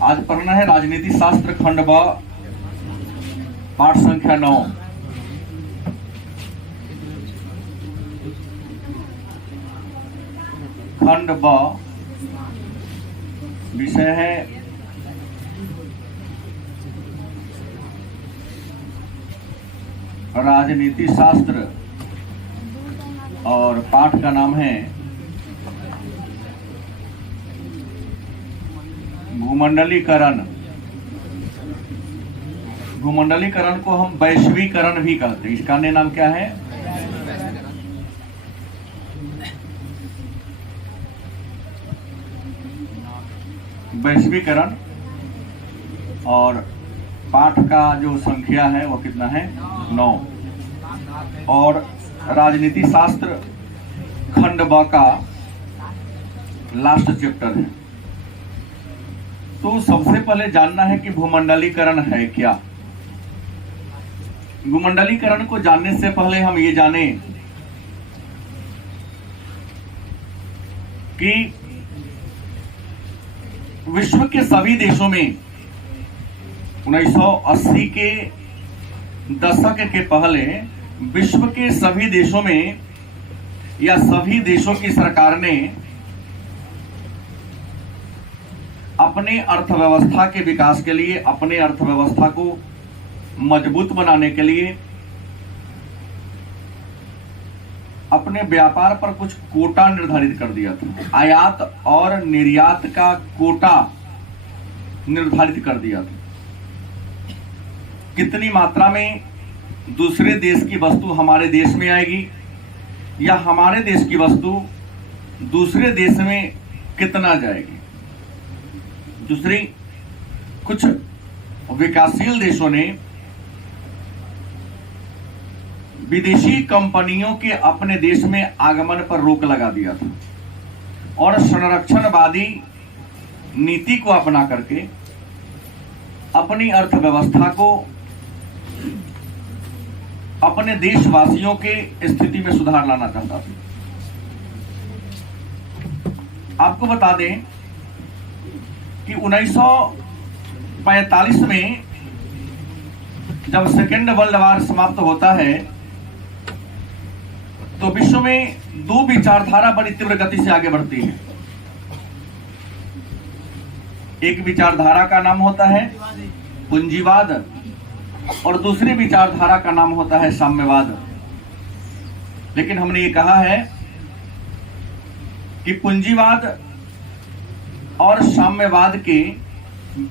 आज पढ़ना है राजनीति शास्त्र खंड ब, पाठ संख्या 9। खंड ब, विषय है राजनीति शास्त्र और पाठ का नाम है भूमंडलीकरण। भूमंडलीकरण को हम वैश्वीकरण भी कहते हैं। इसका अन्य नाम क्या है? वैश्वीकरण। और पाठ का जो संख्या है वो कितना है? 9। और राजनीति शास्त्र खंड ब का लास्ट चैप्टर है। तो सबसे पहले जानना है कि भूमंडलीकरण है क्या। भूमंडलीकरण को जानने से पहले हम ये जाने कि विश्व के सभी देशों में 1980 के दशक के पहले विश्व के सभी देशों में या सभी देशों की सरकार ने अपने अर्थव्यवस्था के विकास के लिए, अपने अर्थव्यवस्था को मजबूत बनाने के लिए अपने व्यापार पर कुछ कोटा निर्धारित कर दिया था। आयात और निर्यात का कोटा निर्धारित कर दिया था। कितनी मात्रा में दूसरे देश की वस्तु हमारे देश में आएगी या हमारे देश की वस्तु दूसरे देश में कितना जाएगी। दूसरी, कुछ विकासशील देशों ने विदेशी कंपनियों के अपने देश में आगमन पर रोक लगा दिया था और संरक्षणवादी नीति को अपना करके अपनी अर्थव्यवस्था को अपने देशवासियों के स्थिति में सुधार लाना चाहता था। आपको बता दें कि 1945 में जब सेकेंड वर्ल्ड वॉर समाप्त होता है तो विश्व में दो विचारधारा बड़ी तीव्र गति से आगे बढ़ती है। एक विचारधारा का नाम होता है पूंजीवाद और दूसरी विचारधारा का नाम होता है साम्यवाद। लेकिन हमने ये कहा है कि पूंजीवाद और साम्यवाद के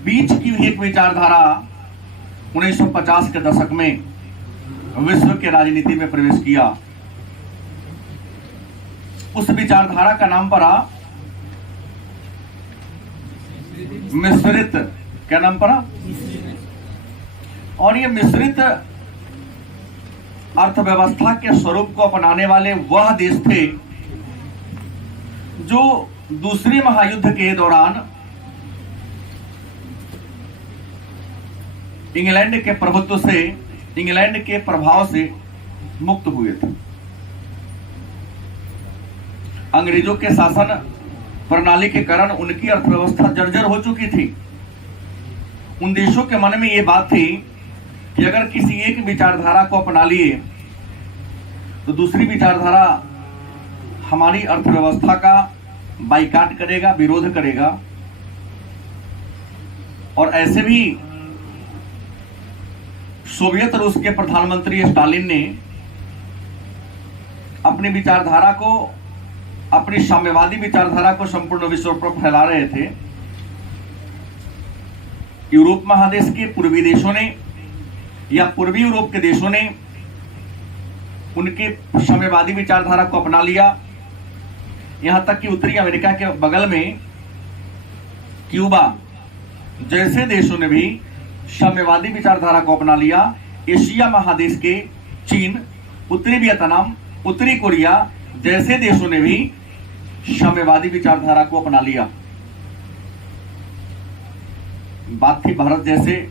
बीच की एक विचारधारा 1950 के दशक में विश्व के राजनीति में प्रवेश किया। उस विचारधारा का नाम पड़ा मिश्रित। क्या नाम पड़ा? और ये मिश्रित अर्थव्यवस्था के स्वरूप को अपनाने वाले वह देश थे जो दूसरे महायुद्ध के दौरान इंग्लैंड के प्रभुत्व से, इंग्लैंड के प्रभाव से मुक्त हुए थे। अंग्रेजों के शासन प्रणाली के कारण उनकी अर्थव्यवस्था जर्जर हो चुकी थी। उन देशों के मन में यह बात थी कि अगर किसी एक विचारधारा को अपना लिए तो दूसरी विचारधारा हमारी अर्थव्यवस्था का बाइकाट करेगा, विरोध करेगा। और ऐसे भी सोवियत रूस के प्रधानमंत्री स्टालिन ने अपनी विचारधारा को, अपनी साम्यवादी विचारधारा को संपूर्ण विश्व पर फैला रहे थे। यूरोप महादेश के पूर्वी देशों ने या पूर्वी यूरोप के देशों ने उनके साम्यवादी विचारधारा को अपना लिया। यहां तक कि उत्तरी अमेरिका के बगल में क्यूबा जैसे देशों ने भी साम्यवादी विचारधारा को अपना लिया। एशिया महादेश के चीन, उत्तरी वियतनाम, उत्तरी कोरिया जैसे देशों ने भी साम्यवादी विचारधारा को अपना लिया। बात थी भारत जैसे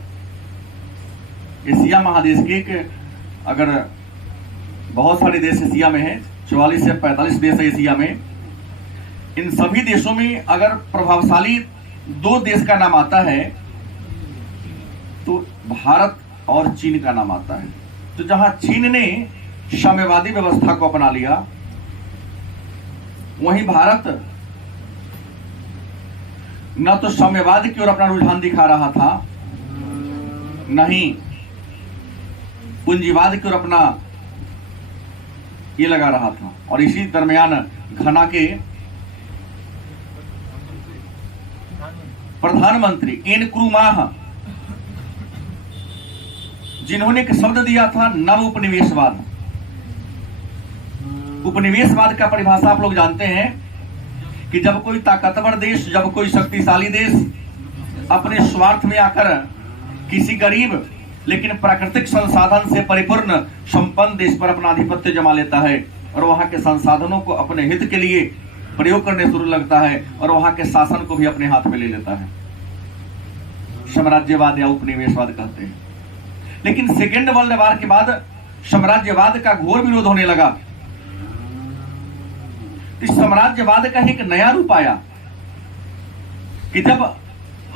एशिया महादेश के, अगर बहुत सारे देश एशिया में हैं, 44 से 45 देश है एशिया में। इन सभी देशों में अगर प्रभावशाली दो देश का नाम आता है तो भारत और चीन का नाम आता है। तो जहां चीन ने साम्यवादी व्यवस्था को अपना लिया, वहीं भारत न तो साम्यवाद की ओर अपना रुझान दिखा रहा था, न ही पूंजीवाद की ओर अपना ये लगा रहा था। और इसी दरमियान घना के प्रधानमंत्री एन क्रुमाह, जिन्होंने एक शब्द दिया था नव उपनिवेशवाद। उपनिवेशवाद का परिभाषा आप लोग जानते हैं कि जब कोई ताकतवर देश, जब कोई शक्तिशाली देश अपने स्वार्थ में आकर किसी गरीब लेकिन प्राकृतिक संसाधन से परिपूर्ण संपन्न देश पर अपना आधिपत्य जमा लेता है और वहां के संसाधनों को अपने हित के लिए प्रयोग करने शुरू लगता है और वहां के शासन को भी अपने हाथ में ले लेता है, साम्राज्यवाद या उपनिवेशवाद कहते हैं। लेकिन सेकेंड वर्ल्ड वॉर के बाद साम्राज्यवाद का घोर विरोध होने लगा। इस साम्राज्यवाद का एक नया रूप आया कि जब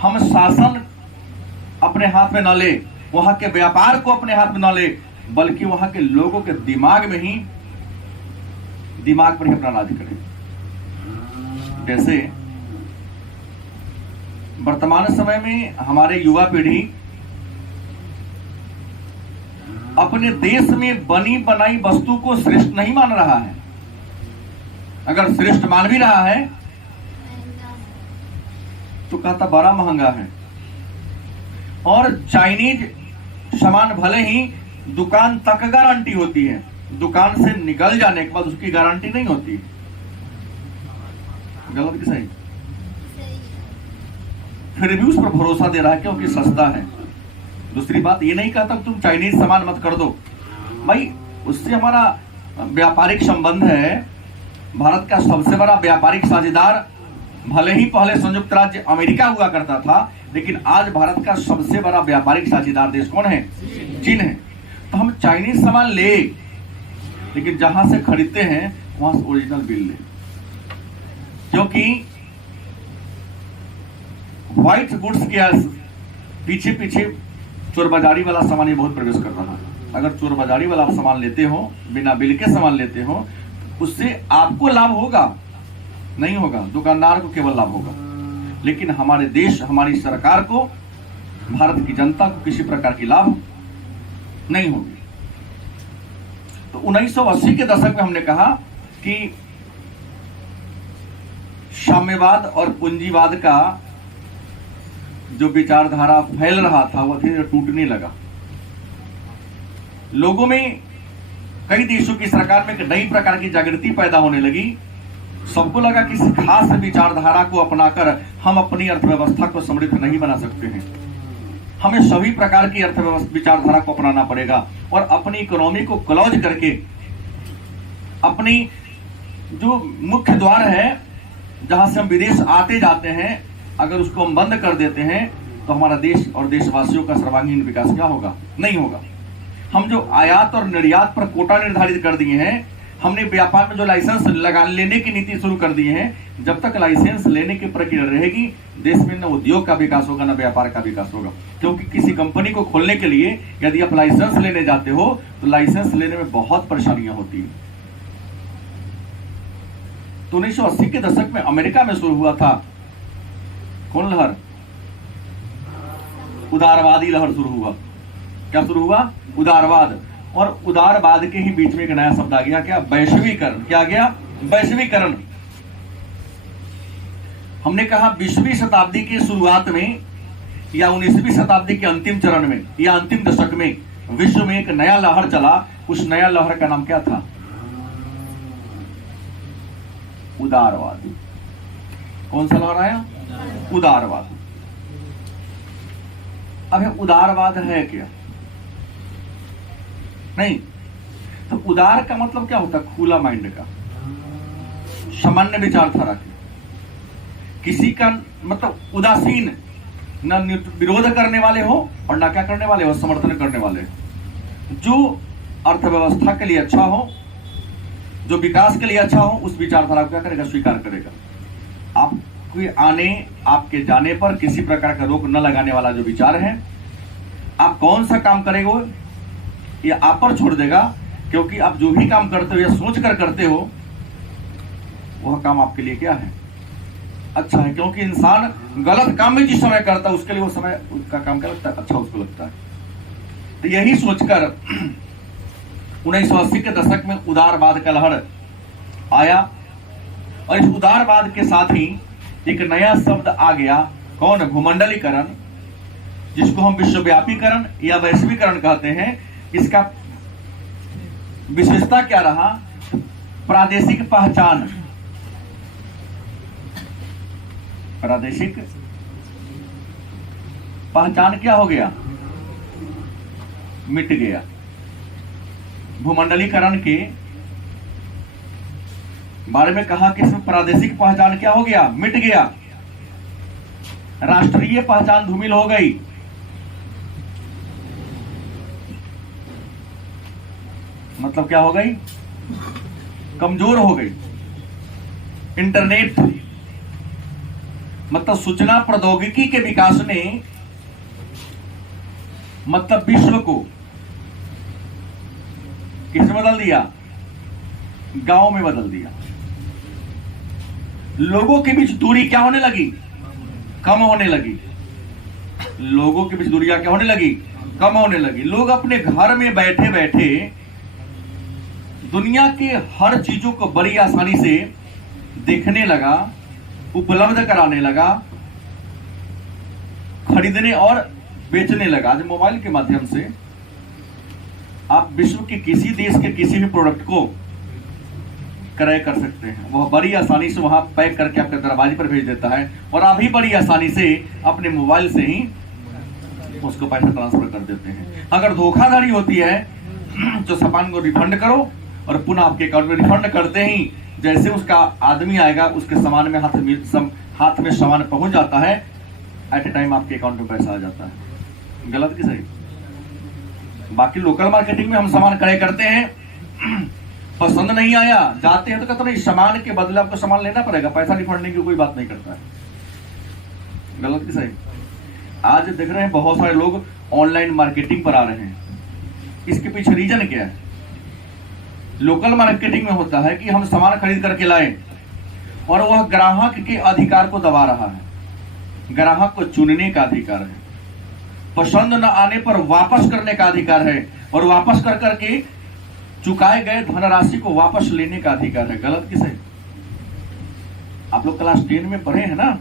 हम शासन अपने हाथ में न ले, वहां के व्यापार को अपने हाथ में न ले, बल्कि वहां के लोगों के दिमाग पर ही अपना राज करें। जैसे वर्तमान समय में हमारे युवा पीढ़ी अपने देश में बनी बनाई वस्तु को श्रेष्ठ नहीं मान रहा है। अगर श्रेष्ठ मान भी रहा है तो कहता बड़ा महंगा है। और चाइनीज सामान भले ही दुकान तक गारंटी होती है, दुकान से निकल जाने के बाद उसकी गारंटी नहीं होती। गलत कि सही? फिर भी उस पर भरोसा दे रहा है क्योंकि सस्ता है। दूसरी बात ये नहीं कहता तुम चाइनीज सामान मत कर दो, भाई उससे हमारा व्यापारिक संबंध है। भारत का सबसे बड़ा व्यापारिक साझेदार भले ही पहले संयुक्त राज्य अमेरिका हुआ करता था, लेकिन आज भारत का सबसे बड़ा व्यापारिक साझेदार देश कौन है? चीन है। तो हम चाइनीज सामान ले, लेकिन जहां से खरीदते हैं वहां से ओरिजिनल बिल ले, क्योंकि व्हाइट गुड्स के पीछे पीछे चोर बाजारी वाला सामान ये बहुत प्रवेश कर रहा है। अगर चोर बाजारी वाला आप सामान लेते हो, बिना बिल के सामान लेते हो, उससे आपको लाभ होगा? नहीं होगा, दुकानदार को केवल लाभ होगा। लेकिन हमारे देश, हमारी सरकार को, भारत की जनता को किसी प्रकार की लाभ नहीं होगी। तो 1980 के दशक में हमने कहा कि साम्यवाद और पूंजीवाद का जो विचारधारा फैल रहा था वह धीरे टूटने लगा। लोगों में, कई देशों की सरकार में एक नई प्रकार की जागृति पैदा होने लगी। सबको लगा कि इस खास विचारधारा को अपनाकर हम अपनी अर्थव्यवस्था को समृद्ध नहीं बना सकते हैं, हमें सभी प्रकार की अर्थव्यवस्था विचारधारा को अपनाना पड़ेगा और अपनी इकोनॉमी को क्लोज करके अपनी जो मुख्य द्वार है जहां से हम विदेश आते जाते हैं, अगर उसको हम बंद कर देते हैं तो हमारा देश और देशवासियों का सर्वांगीण विकास क्या होगा? नहीं होगा। हम जो आयात और निर्यात पर कोटा निर्धारित कर दिए हैं, हमने व्यापार में जो लाइसेंस लेने की नीति शुरू कर दी है, जब तक लाइसेंस लेने की प्रक्रिया रहेगी, देश में न उद्योग का विकास होगा न व्यापार का विकास होगा। क्योंकि किसी कंपनी को खोलने के लिए यदि आप लाइसेंस लेने जाते हो तो लाइसेंस लेने में बहुत परेशानियां होती है। तो 1980 के दशक में अमेरिका में शुरू हुआ था कौन लहर? उदारवादी लहर शुरू हुआ। क्या शुरू हुआ? उदारवाद। और उदारवाद के ही बीच में एक नया शब्द आ गया, क्या? वैश्वीकरण। क्या आ गया? वैश्वीकरण। हमने कहा 20वीं शताब्दी की शुरुआत में या 19वीं शताब्दी के अंतिम चरण में या अंतिम दशक में विश्व में एक नया लहर चला। उस नया लहर का नाम क्या था? उदारवाद। कौन सा लहर आया? उदारवाद। अब उदारवाद है क्या? नहीं। तो उदार का मतलब क्या होता? खुला माइंड का, सामान्य विचारधारा के, किसी का मतलब उदासीन, न विरोध करने वाले हो और ना क्या करने वाले हो, समर्थन करने वाले। जो अर्थव्यवस्था के लिए अच्छा हो, जो विकास के लिए अच्छा हो, उस विचारधारा को क्या करेगा? स्वीकार करेगा। आप आपके आने आपके जाने पर किसी प्रकार का रोक न लगाने वाला जो विचार है, आप कौन सा काम करेंगे ये आप पर छोड़ देगा, क्योंकि आप जो भी काम करते हो या सोच कर करते हो वह काम आपके लिए क्या है, अच्छा है। क्योंकि इंसान गलत काम में जिस समय करता है उसके लिए वो समय उसका काम क्या लगता है, अच्छा उसको लगता है। तो यही सोचकर 1980 के दशक में उदारवाद का लहर आया और इस उदारवाद के साथ ही एक नया शब्द आ गया, कौन? भूमंडलीकरण, जिसको हम विश्वव्यापीकरण या वैश्वीकरण कहते हैं। इसका विशेषता क्या रहा? प्रादेशिक पहचान, प्रादेशिक पहचान क्या हो गया? मिट गया। भूमंडलीकरण के बारे में कहा कि इसमें प्रादेशिक पहचान क्या हो गया? मिट गया। राष्ट्रीय पहचान धूमिल हो गई। मतलब क्या हो गई? कमजोर हो गई। इंटरनेट मतलब सूचना प्रौद्योगिकी के विकास ने मतलब विश्व को किसमें बदल दिया? गांव में बदल दिया। लोगों के बीच दूरी क्या होने लगी? कम होने लगी। लोगों के बीच दूरियां क्या होने लगी? कम होने लगी। लोग अपने घर में बैठे बैठे दुनिया के हर चीजों को बड़ी आसानी से देखने लगा, उपलब्ध कराने लगा, खरीदने और बेचने लगा। आज मोबाइल के माध्यम से आप विश्व के किसी देश के किसी भी प्रोडक्ट को क्रय कर सकते हैं। वह बड़ी आसानी से वहां पैक करके आपके दरवाजे पर भेज देता है और आप भी बड़ी आसानी से अपने मोबाइल से ही उसको पैसा ट्रांसफर कर देते हैं। अगर धोखाधड़ी होती है तो सामान को रिफंड करो और पुनः आपके अकाउंट में रिफंड करते ही जैसे उसका आदमी आएगा उसके सामान में हाथ में सामान पहुंच जाता है, एट ए टाइम आपके अकाउंट में पैसा आ जाता है। गलत कि सही? बाकी लोकल मार्केटिंग में हम सामान क्रय करते हैं, पसंद नहीं आया जाते हैं तो कहते नहीं, सामान के बदले आपको सामान लेना पड़ेगा, पैसा रिफंड की कोई बात नहीं करता है। गलत कि सही? आज देख रहे हैं बहुत सारे लोग ऑनलाइन मार्केटिंग पर आ रहे हैं। इसके पीछे रीजन क्या है? लोकल मार्केटिंग में होता है कि हम सामान खरीद करके लाए और वह ग्राहक के अधिकार को दबा रहा है। ग्राहक को चुनने का अधिकार है, पसंद न आने पर वापस करने का अधिकार है और वापस कर करके चुकाए गए धनराशि को वापस लेने का अधिकार है। गलत किसे? आप लोग क्लास 10 में पढ़े हैं ना?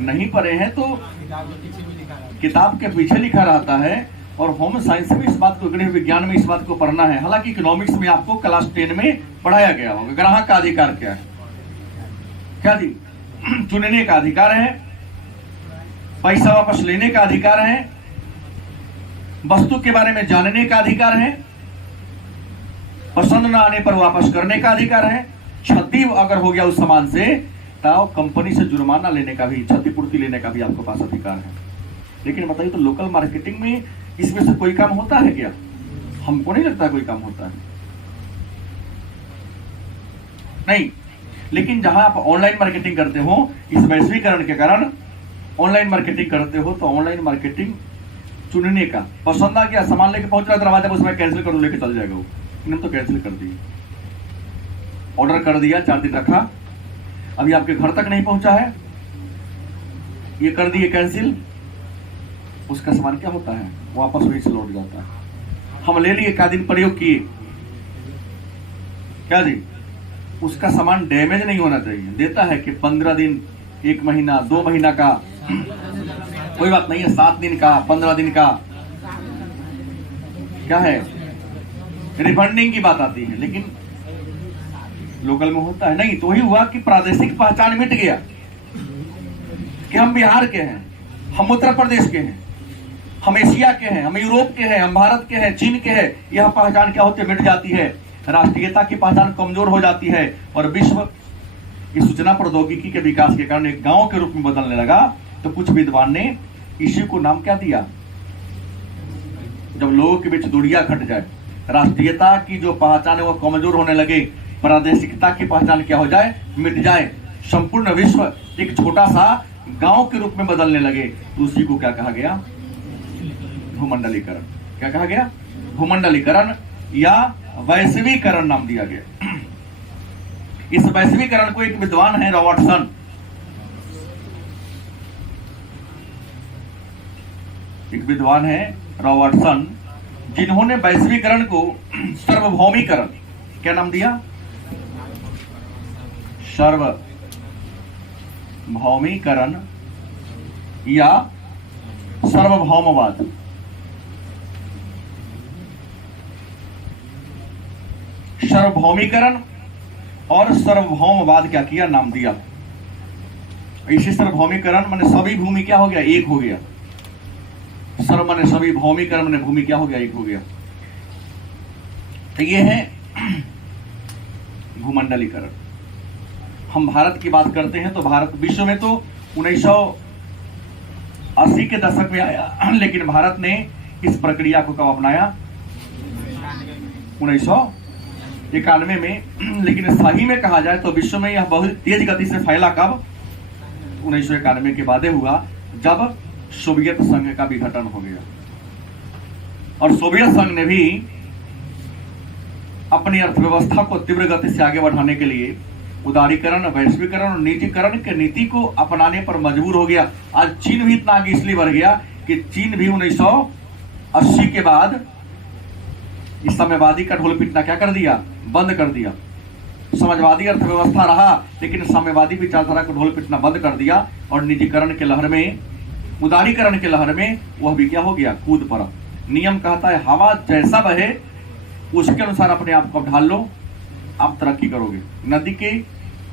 नहीं पढ़े हैं तो किताब के पीछे लिखा रहता है और होम साइंस में इस बात को, गृह विज्ञान में इस बात को पढ़ना है। हालांकि इकोनॉमिक्स में आपको क्लास 10 में पढ़ाया गया होगा। ग्राहक का अधिकार क्या है? क्या जी? चुनने का अधिकार है, पैसा वापस लेने का अधिकार है, वस्तु के बारे में जानने का अधिकार है, पसंद न आने पर वापस करने का अधिकार है, क्षति अगर हो गया उस सामान से तो कंपनी से जुर्माना लेने का भी, क्षतिपूर्ति लेने का भी आपके पास अधिकार है। लेकिन बताइए तो लोकल मार्केटिंग में इसमें से कोई काम होता है क्या? हमको नहीं लगता कोई काम होता है, नहीं। लेकिन जहां आप ऑनलाइन मार्केटिंग करते हो, इस वैश्वीकरण के कारण ऑनलाइन मार्केटिंग करते हो तो ऑनलाइन मार्केटिंग चुनने का, पसंद आ गया सामान लेके पहुंच रहा दरवाजा पर, उसमें कैंसिल कर दो, लेके चल जाएगा वो। इन्होंने तो कैंसिल कर दिया, ऑर्डर कर दिया, 4 दिन रखा, अभी आपके घर तक नहीं पहुंचा है, ये कर दिए कैंसिल। उसका सामान क्या होता है? वापस वहीं से लौट जाता है। हम ले लिए, एक दिन प्रयोग किए, क्या जी? उसका सामान डैमेज नहीं होना चाहिए। देता है कि 15 दिन, 1 महीना, 2 महीना का, कोई बात नहीं है, 7 दिन का, 15 दिन का, क्या है, रिफंडिंग की बात आती है। लेकिन लोकल में होता है नहीं। तो ही हुआ कि प्रादेशिक पहचान मिट गया कि हम बिहार के हैं, हम उत्तर प्रदेश के हैं, हम एशिया के हैं, हम यूरोप के हैं, हम भारत के हैं, चीन के हैं। यह पहचान क्या होती है? मिट जाती है। राष्ट्रीयता की पहचान कमजोर हो जाती है और विश्व की सूचना प्रौद्योगिकी के विकास के कारण एक गांव के रूप में बदलने लगा। तो कुछ विद्वान ने इसी को नाम क्या दिया? जब लोगों के बीच दूरियां घट जाए, राष्ट्रीयता की जो पहचान है वो कमजोर होने लगे, प्रादेशिकता की पहचान क्या हो जाए? मिट जाए, संपूर्ण विश्व एक छोटा सा गांव के रूप में बदलने लगे, तो उसी को क्या कहा गया? भूमंडलीकरण। क्या कहा गया? भूमंडलीकरण या वैश्वीकरण नाम दिया गया। इस वैश्वीकरण को एक विद्वान है रॉबर्टसन, एक विद्वान है रॉबर्टसन, जिन्होंने वैश्वीकरण को सार्वभौमिकरण, क्या नाम दिया? सार्वभौमिकरण या सार्वभौमवाद। सार्वभौमिकरण और सार्वभौमवाद क्या किया? नाम दिया। इसी सार्वभौमिकरण माने सभी भूमि क्या हो गया? एक हो गया। सर्व माने सभी, भौमिकरण माने भूमि क्या हो गया? एक हो गया। तो ये है भूमंडलीकरण। हम भारत की बात करते हैं तो भारत विश्व में तो 1980 के दशक में आया, लेकिन भारत ने इस प्रक्रिया को कब अपनाया? 1991 में। लेकिन सही में कहा जाए तो विश्व में यह बहुत तेज गति से फैला कब? 1991 के बाद हुआ, जब सोवियत संघ का विघटन हो गया। और सोवियत संघ ने भी अपनी अर्थव्यवस्था को तीव्र गति से आगे बढ़ाने के लिए उदारीकरण, वैश्वीकरण और निजीकरण के नीति को अपनाने पर मजबूर हो गया। आज चीन भी इतना आगे इसलिए बढ़ गया कि चीन भी 1980 के बाद इस साम्यवादी का ढोल पीटना क्या कर दिया? बंद कर दिया। समाजवादी अर्थव्यवस्था रहा, लेकिन साम्यवादी विचारधारा को ढोल पीटना बंद कर दिया और निजीकरण के लहर में, उदारीकरण के लहर में वह भी क्या हो गया? कूद पड़ा। नियम कहता है हवा जैसा बहे उसके अनुसार अपने आप को ढाल लो, आप तरक्की करोगे। नदी की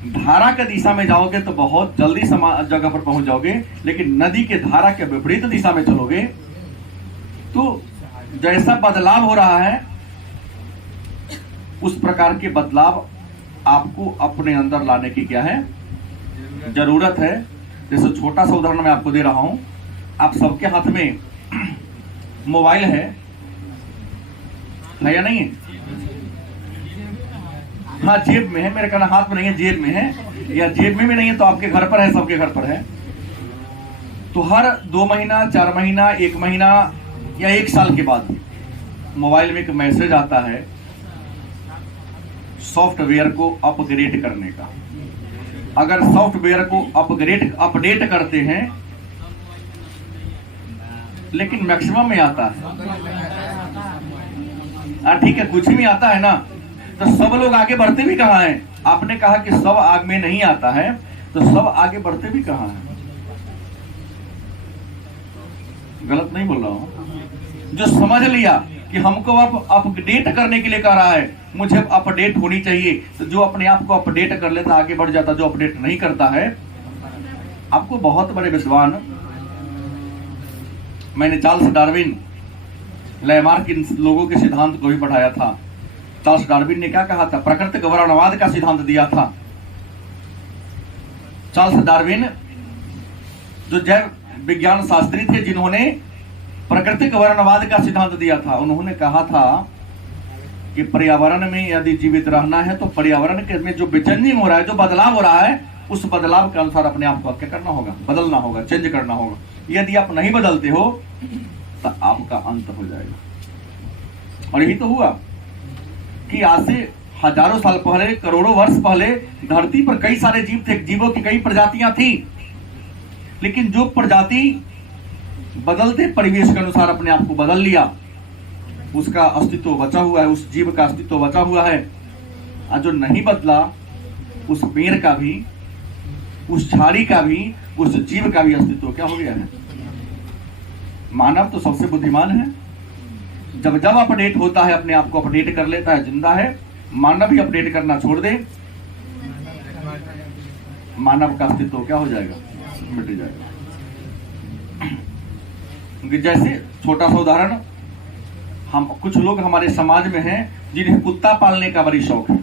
धारा के दिशा में जाओगे तो बहुत जल्दी जगह पर पहुंच जाओगे, लेकिन नदी के धारा के विपरीत दिशा में चलोगे तो जैसा बदलाव हो रहा है उस प्रकार के बदलाव आपको अपने अंदर लाने की क्या है? जरूरत है। जैसे छोटा सा उदाहरण मैं आपको दे रहा हूं, आप सबके हाथ में मोबाइल है या नहीं है? हाँ, जेब में है। मेरे कहना हाथ में नहीं है, जेब में है, या जेब में भी नहीं है तो आपके घर पर है, सबके घर पर है। तो हर 2 महीना, 4 महीना, 1 महीना या 1 साल के बाद मोबाइल में एक मैसेज आता है सॉफ्टवेयर को अपग्रेड करने का। अगर सॉफ्टवेयर को अपडेट करते हैं, लेकिन मैक्सिमम में आता है, ठीक है, कुछ भी आता है ना, तो सब लोग आगे बढ़ते भी कहाँ हैं? आपने कहा कि सब आग में नहीं आता है, तो सब आगे बढ़ते भी कहाँ हैं? गलत नहीं बोल रहा हूं। जो समझ लिया कि हमको अब अपडेट करने के लिए कह रहा है, मुझे अपडेट होनी चाहिए, तो जो अपने आप को अपडेट कर लेता आगे बढ़ जाता। जो अपडेट नहीं करता है, आपको बहुत बड़े विद्वान, मैंने चार्ल्स डार्विन, लैमार्क, इन लोगों के सिद्धांत को भी पढ़ाया था। चार्ल्स डार्विन ने क्या कहा था? प्राकृतिक वर्णवाद का सिद्धांत दिया था। चार्ल्स डार्विन जो जैव विज्ञान शास्त्री थे, जिन्होंने प्राकृतिक वर्णवाद का सिद्धांत दिया था, उन्होंने कहा था कि पर्यावरण में यदि जीवित रहना है तो पर्यावरण के में जो चेंजिंग हो रहा है, जो बदलाव हो रहा है, उस बदलाव के अनुसार अपने आप को क्या करना होगा? बदलना होगा, चेंज करना होगा। यदि आप नहीं बदलते हो तो आपका अंत हो जाएगा। और यही तो हुआ कि आज से हजारों साल पहले, करोड़ों वर्ष पहले धरती पर कई सारे जीव थे, जीवों की कई प्रजातियां थी, लेकिन जो प्रजाति बदलते परिवेश के अनुसार अपने आप को बदल लिया, उसका अस्तित्व बचा हुआ है, उस जीव का अस्तित्व बचा हुआ है। और जो नहीं बदला, उस पेड़ का भी, उस झाड़ी का भी, उस जीव का भी अस्तित्व क्या हो गया है? मानव तो सबसे बुद्धिमान है। जब जब अपडेट होता है, अपने आप को अपडेट कर लेता है, जिंदा है। मानव ही अपडेट करना छोड़ दे, मानव का अस्तित्व क्या हो जाएगा? मिट जाएगा। जैसे छोटा सा उदाहरण, हम कुछ लोग हमारे समाज में हैं जिन्हें कुत्ता पालने का बड़ी शौक है,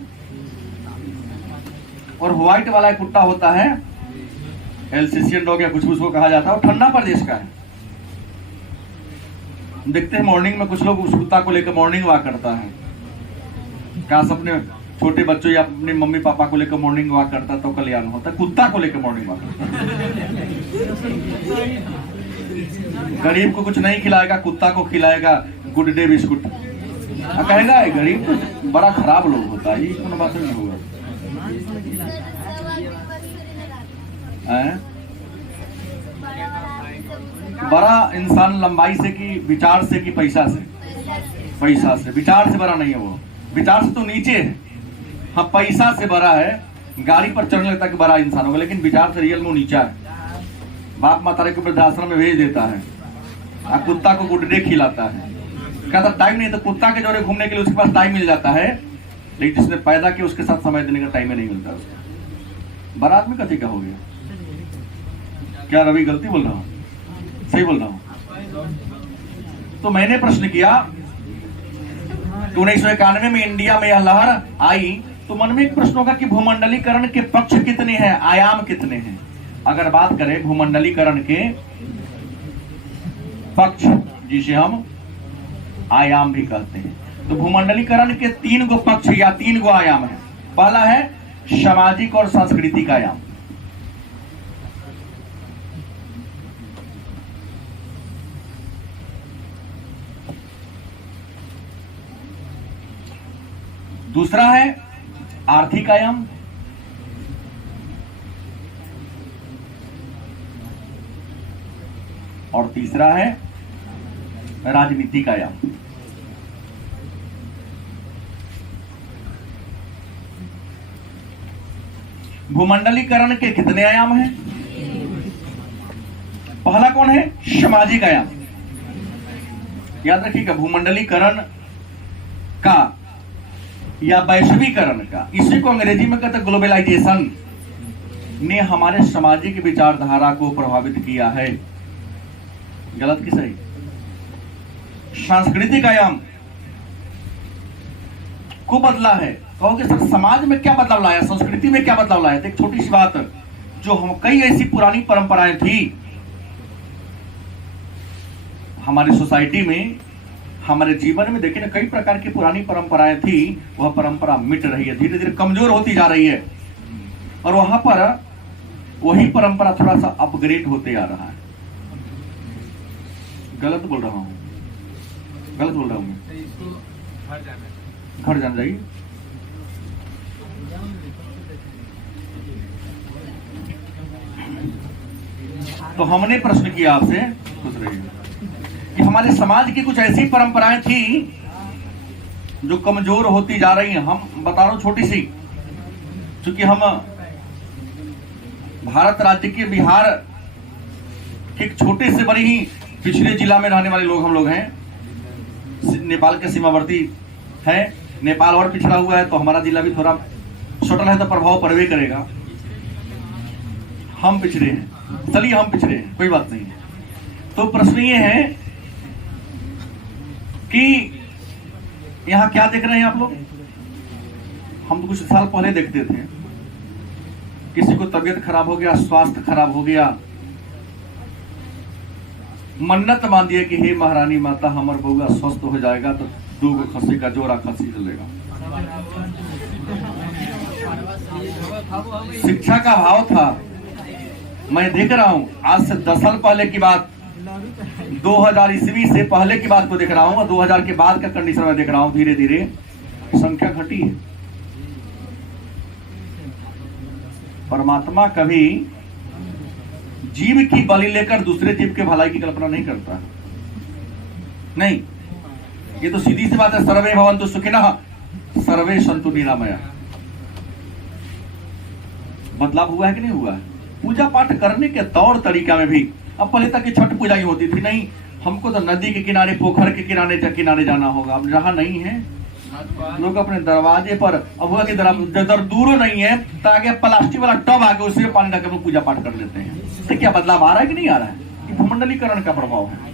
और व्हाइट वाला एक कुत्ता होता है, एल्सेशियन डॉग या कुछ उसको कहा जाता है, वो ठंडा प्रदेश का है। देखते हैं मॉर्निंग में कुछ लोग उस कुत्ता को लेकर मॉर्निंग वॉक करता है। काश अपने छोटे बच्चों या अपने मम्मी पापा को लेकर मॉर्निंग वॉक करता तो कल्याण होता, कुत्ता को लेकर मॉर्निंग वॉक करता। गरीब को कुछ नहीं खिलाएगा, कुत्ता को खिलाएगा गुड डे बिस्कुट, कहेगा गरीब तो बड़ा खराब लोग होता है, ये कोनो बात नहीं होगा। बड़ा इंसान लंबाई से कि विचार से कि पैसा से? पैसा से। विचार से बड़ा नहीं है वो, विचार से तो नीचे है। हाँ पैसा से बड़ा है, गाड़ी पर चढ़ने लगता कि बड़ा इंसान होगा, लेकिन विचार से रियल में नीचा है। बाप माता को वृद्धाश्रम में भेज देता है, कुत्ता को गुड डे खिलाता है, कहता टाइम नहीं, तो कुत्ता के जोड़े घूमने के लिए उसके पास टाइम मिल जाता है, लेकिन जिसने पैदा किया उसके साथ समय देने का टाइम ही नहीं मिलता उसको। बड़ा आदमी कथी का हो गया? क्या रवि गलती बोल रहा हूं? सही बोल रहा हूं? तो मैंने प्रश्न किया 1991 में इंडिया में यह लहर आई, तो मन में एक प्रश्न होगा कि भूमंडलीकरण के पक्ष कितने हैं, आयाम कितने हैं? अगर बात करें भूमंडलीकरण के पक्ष, जिसे हम आयाम भी कहते हैं, तो भूमंडलीकरण के 3 गो पक्ष या 3 गो आयाम है। पहला है सामाजिक और सांस्कृतिक आयाम, दूसरा है आर्थिक आयाम, और तीसरा है राजनीतिक आयाम। भूमंडलीकरण के कितने आयाम हैं? पहला कौन है? सामाजिक आयाम। याद रखिएगा, भूमंडलीकरण का या वैश्वीकरण का, इसी को अंग्रेजी में कहते हैं ग्लोबलाइजेशन, ने हमारे सामाजिक विचारधारा को प्रभावित किया है। गलत कि सही? सांस्कृतिक आयाम को बदला है। कहोगे सर समाज में क्या बदलाव लाया, संस्कृति में क्या बदलाव लाया? एक छोटी सी बात, जो हम कई ऐसी पुरानी परंपराएं थी हमारी सोसाइटी में, हमारे जीवन में, देखिए ना कई प्रकार की पुरानी परंपराएं थी, वह परंपरा मिट रही है, धीरे धीरे कमजोर होती जा रही है, और वहां पर वही परंपरा थोड़ा सा अपग्रेड होते आ रहा है। गलत बोल रहा हूं? गलत बोल रहा हूं मैं? घर जाना जाइए। तो हमने प्रश्न किया आपसे, खुश रहिए, कि हमारे समाज की कुछ ऐसी परंपराएं थी जो कमजोर होती जा रही हैं। हम बता रहा हूं छोटी सी, क्योंकि हम भारत राज्य के बिहार के एक छोटे से बड़ी ही पिछड़े जिला में रहने वाले लोग हम लोग हैं। नेपाल के सीमावर्ती है, नेपाल और पिछड़ा हुआ है, तो हमारा जिला भी थोड़ा छोटा है, तो प्रभाव पड़वे करेगा। हम पिछड़े हैं, चलिए हम पिछड़े हैं, कोई बात नहीं। तो प्रश्न ये है कि यहां क्या देख रहे हैं आप लोग? हम तो कुछ साल पहले देखते थे, किसी को तबीयत खराब हो गया, स्वास्थ्य खराब हो गया, मन्नत मान दिए कि हे महारानी माता, हमार बउआ स्वस्थ हो जाएगा तो 2 खस्सी का जोड़ा खस्सी चलेगा। शिक्षा का भाव था। मैं देख रहा हूं आज से 10 साल पहले की बात, 2000 ईस्वी से पहले की बात को देख रहा हूं, और 2000 के बाद का कंडीशन में देख रहा हूं। धीरे धीरे संख्या घटी है। परमात्मा कभी जीव की बलि लेकर दूसरे जीव के भलाई की कल्पना नहीं करता। नहीं, ये तो सीधी सी बात है। सर्वे भवन्तु सुखिनः सर्वे सन्तु निरामया। बदलाव हुआ है कि नहीं हुआ है? पूजा पाठ करने के तौर तरीका में भी, अब पहले तक की छठ पूजा ही होती थी, नहीं हमको तो नदी के किनारे, पोखर के किनारे जाना होगा। अब जहां नहीं है, लोग अपने दरवाजे पर, अब हुआ कि दूर नहीं है तो आगे प्लास्टिक वाला टब आके उसी में पानी डालकर पूजा पाठ कर लेते हैं। तो क्या बदलाव आ रहा है कि नहीं आ रहा है? ये भूमंडलीकरण का प्रभाव है।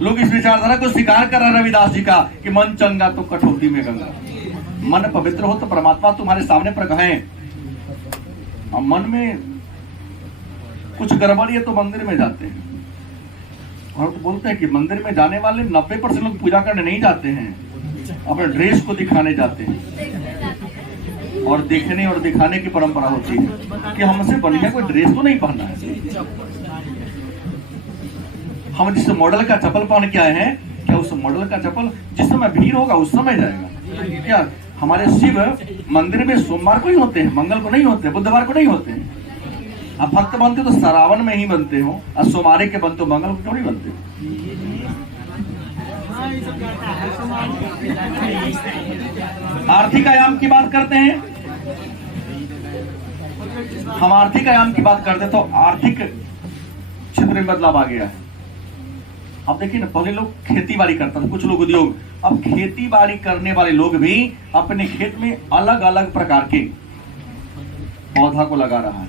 लोग इस विचारधारा को स्वीकार कर रहे हैं रविदास जी का कि मन चंगा तो कठौती में गंगा। मन पवित्र हो तो परमात्मा तुम्हारे सामने प्रकट है। अब मन में कुछ गड़बड़ी है तो मंदिर में जाते हैं, और तो बोलते हैं कि मंदिर में जाने वाले 90% लोग पूजा करने नहीं जाते हैं, अपने ड्रेस को दिखाने जाते हैं, और देखने और दिखाने की परंपरा होती है कि हमसे बढ़िया कोई ड्रेस तो नहीं पहनना है। हम जिस मॉडल का चप्पल पहन के आए हैं, क्या उस मॉडल का चप्पल जिस समय भीड़ होगा उस समय जाएगा? क्या हमारे शिव मंदिर में सोमवार को ही होते हैं, मंगल को नहीं होते, बुधवार को नहीं होते हैं? अब भक्त बनते तो श्रावण में ही बनते हो, और सोमवार के बनते मंगल को क्यों नहीं बनते? आर्थिक आयाम की बात करते हैं, हम आर्थिक आयाम की बात करते तो आर्थिक क्षेत्र में बदलाव आ गया है। अब देखिए ना, पहले लोग खेती बाड़ी करता था, कुछ लोग उद्योग, अब खेती बाड़ी करने वाले लोग भी अपने खेत में अलग अलग प्रकार के पौधा को लगा रहा है।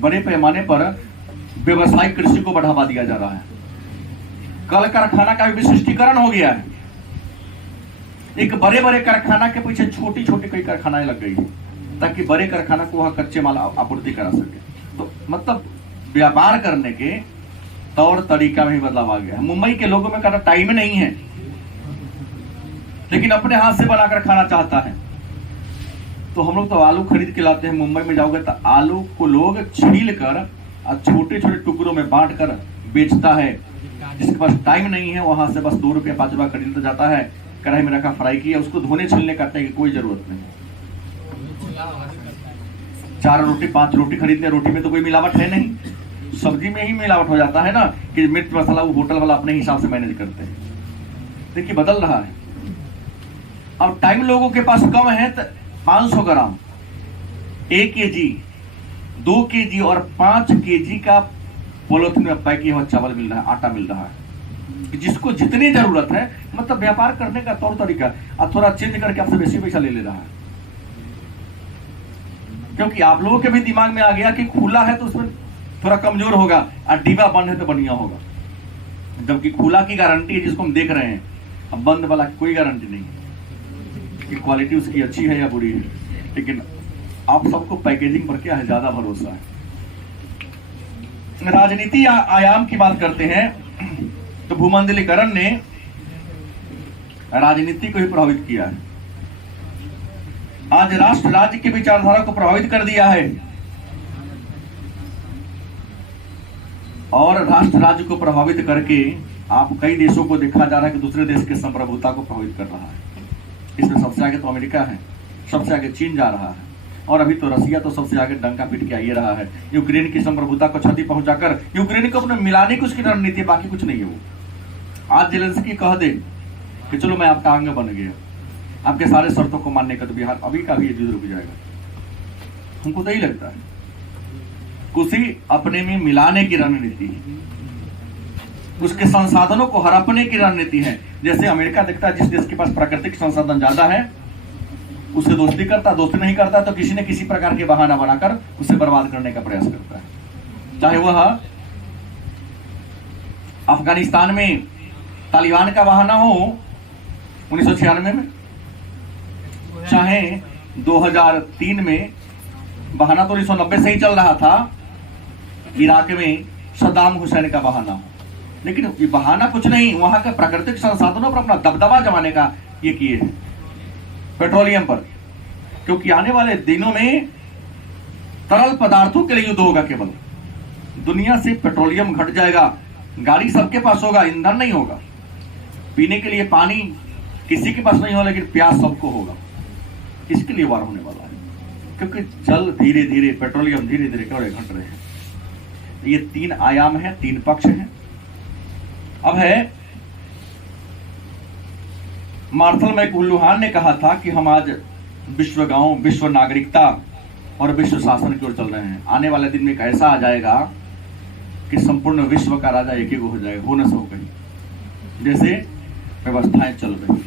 बड़े पैमाने पर व्यवसायिक कृषि को बढ़ावा दिया जा रहा है। कल कारखाना का भी विशिष्टीकरण हो गया है। एक बड़े बड़े कारखाना के पीछे छोटी छोटी कई कारखानाएं लग गई है, ताकि बड़े कारखाना को वहां कच्चे माल आपूर्ति करा सके। तो मतलब व्यापार करने के तौर तरीका में ही बदलाव आ गया है। मुंबई के लोगों में का टाइम नहीं है, लेकिन अपने हाथ से बनाकर खाना चाहता है। तो हम लोग तो आलू खरीद के लाते हैं, मुंबई में जाओगे तो आलू को लोग छील कर और छोटे छोटे टुकड़ों में बांट कर बेचता है। जिसके पास टाइम नहीं है वहां से बस 2 रुपया 5 रुपया खरीदता जाता है, कढ़ाई में रखा फ्राई किया, उसको धोने छिलने करने की कोई जरूरत नहीं। 4 रोटी 5 रोटी खरीदने, रोटी में तो कोई मिलावट है नहीं, सब्जी में ही मिलावट हो जाता है ना, कि मिर्च मसाला वो होटल वाला अपने हिसाब से मैनेज करते हैं। देखिए बदल रहा है। अब टाइम लोगों के पास कम है तो 500 ग्राम, 1 केजी, 2 केजी और 5 केजी का पॉलिथीन में पैक किया हुआ चावल मिल रहा है, आटा मिल रहा है। जिसको जितनी जरूरत है, मतलब व्यापार करने का तौर तरीका अब थोड़ा चेंज करके आपसे बेसी पैसा ले रहा है। क्योंकि आप लोगों के भी दिमाग में आ गया कि खुला है तो उसमें थोड़ा कमजोर होगा, और डिब्बा बंद है तो बढ़िया होगा। जबकि खुला की गारंटी है जिसको हम देख रहे हैं, अब बंद वाला की कोई गारंटी नहीं कि क्वालिटी उसकी अच्छी है या बुरी है। लेकिन आप सबको पैकेजिंग पर क्या है ज्यादा भरोसा है। राजनीति आयाम की बात करते हैं तो भूमंडलीकरण ने राजनीति को ही प्रभावित किया है। आज राष्ट्र राज्य की विचारधारा को प्रभावित कर दिया है, और राष्ट्र राज्य को प्रभावित करके आप कई देशों को देखा जा रहा है कि दूसरे देश के संप्रभुता को प्रभावित कर रहा है। इसमें सबसे आगे तो अमेरिका है, सबसे आगे चीन जा रहा है, और अभी तो रसिया तो सबसे आगे डंका पीट के आ ही रहा है। यूक्रेन की संप्रभुता को क्षति पहुंचाकर यूक्रेन को अपने मिलाने की उसकी रणनीति, बाकी कुछ नहीं है। वो आज जेलेंस्की कह दे कि चलो मैं आपका अंग बन गया, आपके सारे शर्तों को मानने का, तो बिहार अभी का भी युद्ध रुक जाएगा। हमको तो यही लगता है उसी अपने में मिलाने की रणनीति है, उसके संसाधनों को हड़पने की रणनीति है। जैसे अमेरिका देखता है जिस देश के पास प्राकृतिक संसाधन ज्यादा है उससे दोस्ती करता, दोस्ती नहीं करता तो किसी न किसी प्रकार के बहाना बनाकर उसे बर्बाद करने का प्रयास करता है। चाहे वह अफगानिस्तान में तालिबान का बहाना हो 1996 में, चाहे 2003 में बहाना तो 1990 से ही चल रहा था, इराक में सद्दाम हुसैन का बहाना हो। लेकिन ये बहाना कुछ नहीं, वहां के प्राकृतिक संसाधनों पर अपना दबदबा जमाने का ये किए हैं, पेट्रोलियम पर। क्योंकि आने वाले दिनों में तरल पदार्थों के लिए युद्ध होगा, केवल दुनिया से पेट्रोलियम घट जाएगा, गाड़ी सबके पास होगा, ईंधन नहीं होगा, पीने के लिए पानी किसी के पास नहीं होगा, लेकिन प्यास सबको होगा। इसके लिए वार होने वाला है, क्योंकि जल धीरे धीरे, पेट्रोलियम धीरे धीरे क्यों घट रहे हैं। ये 3 आयाम है, 3 पक्ष हैं। अब है मार्शल मैकलुहान ने कहा था कि हम आज विश्व गांव, विश्व नागरिकता और विश्व शासन की ओर चल रहे हैं। आने वाले दिन में एक ऐसा आ जाएगा कि संपूर्ण विश्व का राजा एक ही हो जाएगा, हो न सो कहीं, जैसे व्यवस्थाएं चल रही।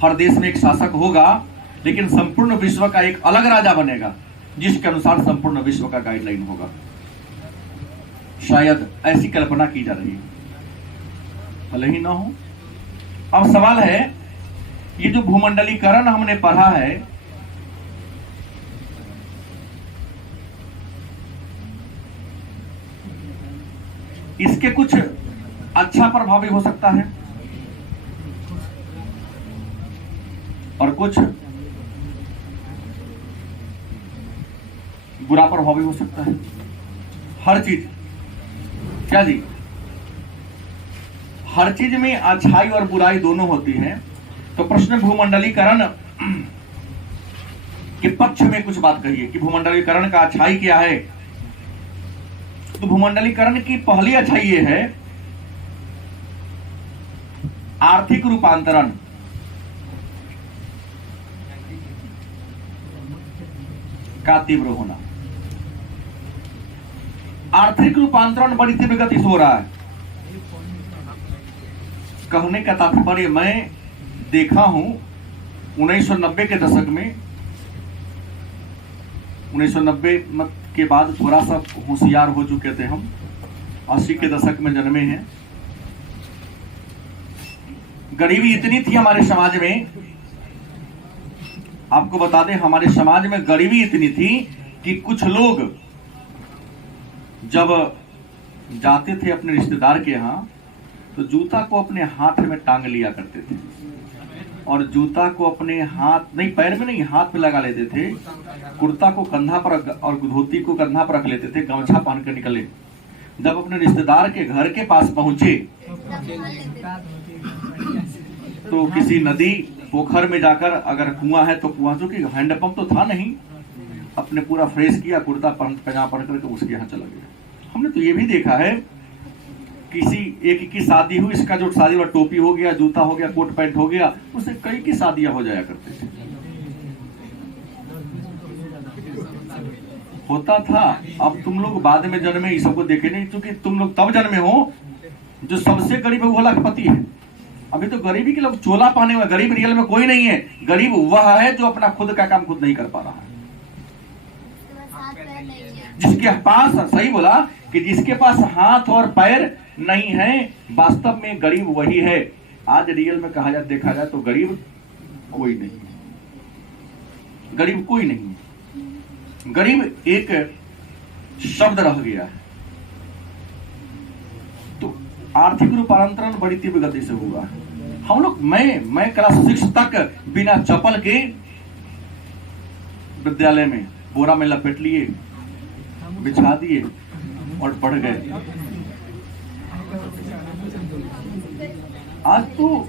हर देश में एक शासक होगा, लेकिन संपूर्ण विश्व का एक अलग राजा बनेगा, जिसके अनुसार संपूर्ण विश्व का गाइडलाइन होगा। शायद ऐसी कल्पना की जा रही है, भले ही ना हो। अब सवाल है, ये जो भूमंडलीकरण हमने पढ़ा है, इसके कुछ अच्छा प्रभाव भी हो सकता है, कुछ बुरा प्रभाव भी हो सकता है। हर चीज, क्या जी, हर चीज में अच्छाई और बुराई दोनों होती है। तो प्रश्न भूमंडलीकरण के पक्ष में कुछ बात कहिए कि भूमंडलीकरण का अच्छाई क्या है। तो भूमंडलीकरण की पहली अच्छाई ये है आर्थिक रूपांतरण। का तीव्र होना, आर्थिक रूपांतरण बड़ी तीव्र गति से हो रहा है। कहने का तात्पर्य, मैं देखा हूं 1990 के दशक में, 1990 के बाद थोड़ा सा होशियार हो चुके थे हम, 80 के दशक में जन्मे हैं। गरीबी इतनी थी हमारे समाज में, आपको बता दें हमारे समाज में गरीबी इतनी थी कि कुछ लोग जब जाते थे अपने रिश्तेदार के यहाँ तो जूता को अपने हाथ में टांग लिया करते थे, और जूता को अपने हाथ नहीं, पैर में नहीं, हाथ में लगा लेते थे। कुर्ता को कंधा पर और धोती को कंधा पर रख लेते थे, गमछा पहन कर निकले। जब अपने रिश्तेदार के घर के पास पहुंचे तो किसी नदी पोखर में जाकर, अगर कुआं है तो कुआं, जो कि हैंडपंप तो था नहीं, अपने पूरा फ्रेश किया, कुर्ता पैजामा पहन करके उसके यहाँ चला गया। हमने तो ये भी देखा है, किसी एक की शादी हुई, इसका जो शादी वाला टोपी हो गया, जूता हो गया, कोट पैंट हो गया, उससे कई की शादियां हो जाया करते थे। होता था। अब तुम लोग बाद में जन्मे, इस सबको देखे नहीं, क्योंकि तुम लोग तब जन्मे हो जो सबसे गरीब है वो लाखपति है। अभी तो गरीबी के लोग चोला पाने हुए, गरीब रियल में कोई नहीं है। गरीब वह है जो अपना खुद का काम खुद नहीं कर पा रहा है, जिसके पास, सही बोला, कि जिसके पास हाथ और पैर नहीं है, वास्तव में गरीब वही है। आज रियल में कहा जाए, देखा जाए तो गरीब कोई नहीं है, गरीब कोई नहीं है। गरीब एक शब्द रह गया है। तो आर्थिक रूपांतरण बड़ी तीव्र गति से हुआ है। हम लोग, मैं क्लास 6 तक बिना चप्पल के विद्यालय में बोरा में लपेट लिए, बिछा दिए और पढ़ गए। आज तो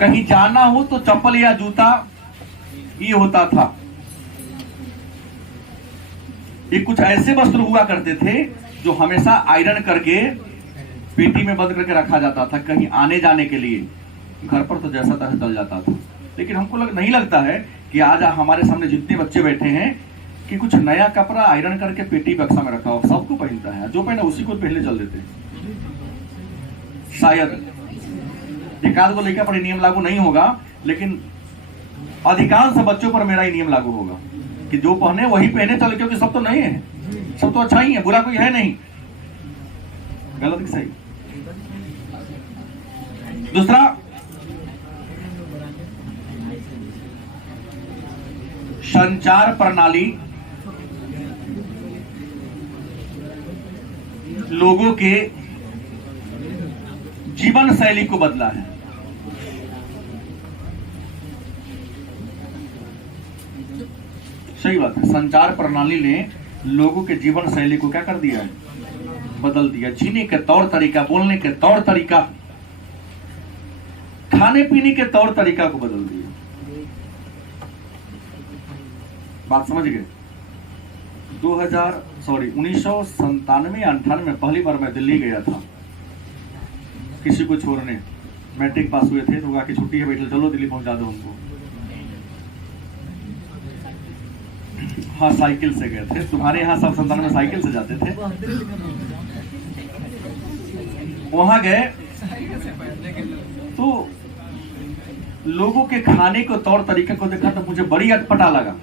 कहीं जाना हो तो चप्पल या जूता ये होता था। ये कुछ ऐसे वस्त्र हुआ करते थे जो हमेशा आयरन करके पेटी में बंद करके रखा जाता था, कहीं आने जाने के लिए। घर पर तो जैसा तैसा चल जाता था, लेकिन हमको नहीं लगता है कि आज हमारे सामने जितने बच्चे बैठे हैं कि कुछ नया कपड़ा आयरन करके पेटी बक्सा में रखा हो। सबको पहनता है, जो पहना उसी को पहले चल देते हैं। शायद एक आध को लेकर पर नियम लागू नहीं होगा, लेकिन अधिकांश बच्चों पर मेरा ही नियम लागू होगा कि जो पहने वही पहने चले, क्योंकि सब तो नहीं है, सब तो अच्छा ही है, बुरा कोई है नहीं। गलत कि सही? दूसरा, संचार प्रणाली लोगों के जीवन शैली को बदला है। सही बात है, संचार प्रणाली ने लोगों के जीवन शैली को क्या कर दिया है? बदल दिया। जीने के तौर तरीका, बोलने के तौर तरीका, खाने पीने के तौर तरीका को बदल दिया। बात समझ गए? 1997 या 98 में पहली बार मैं दिल्ली गया था किसी को छोड़ने। मैट्रिक पास हुए थे तो आके छुट्टी है, बैठे चलो दिल्ली पहुंचा दो हमको। हाँ, साइकिल से गए थे। तुम्हारे यहाँ सब 97 में साइकिल से जाते थे। वहां गए तो लोगों के खाने को तौर तरीके को देखा तो मुझे बड़ी अटपटा लगा।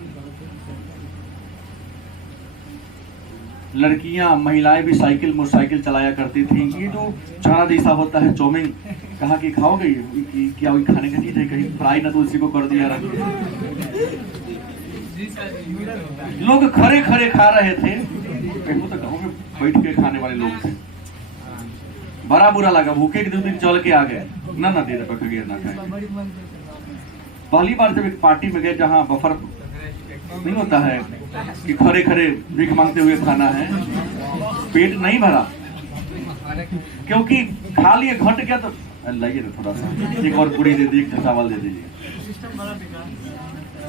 लड़कियां, महिलाएं भी साइकिल, मोटरसाइकिल चलाया करती थी। ये जो चारा जैसा होता है चौमिन, कहा कि खाओगे? क्या वही खाने का चीज है? कहीं फ्राई ना तो उसी को कर दिया रख। लोग खड़े खड़े खा रहे थे। कहीं तो गाँव में बैठ के खाने वाले लोग थे। बड़ा बुरा लगा। भूखे के 2 दिन चल के आ गए। ना दे रहे ना खाए। पहली बार जब एक पार्टी में गए जहाँ बफर नहीं होता है कि खड़े खड़े भीख मांगते हुए खाना है, पेट नहीं भरा, क्योंकि खा लिए घट गया तो लाइए ना थोड़ा सा एक और पूरी दे दी, एक चावल दे दीजिए,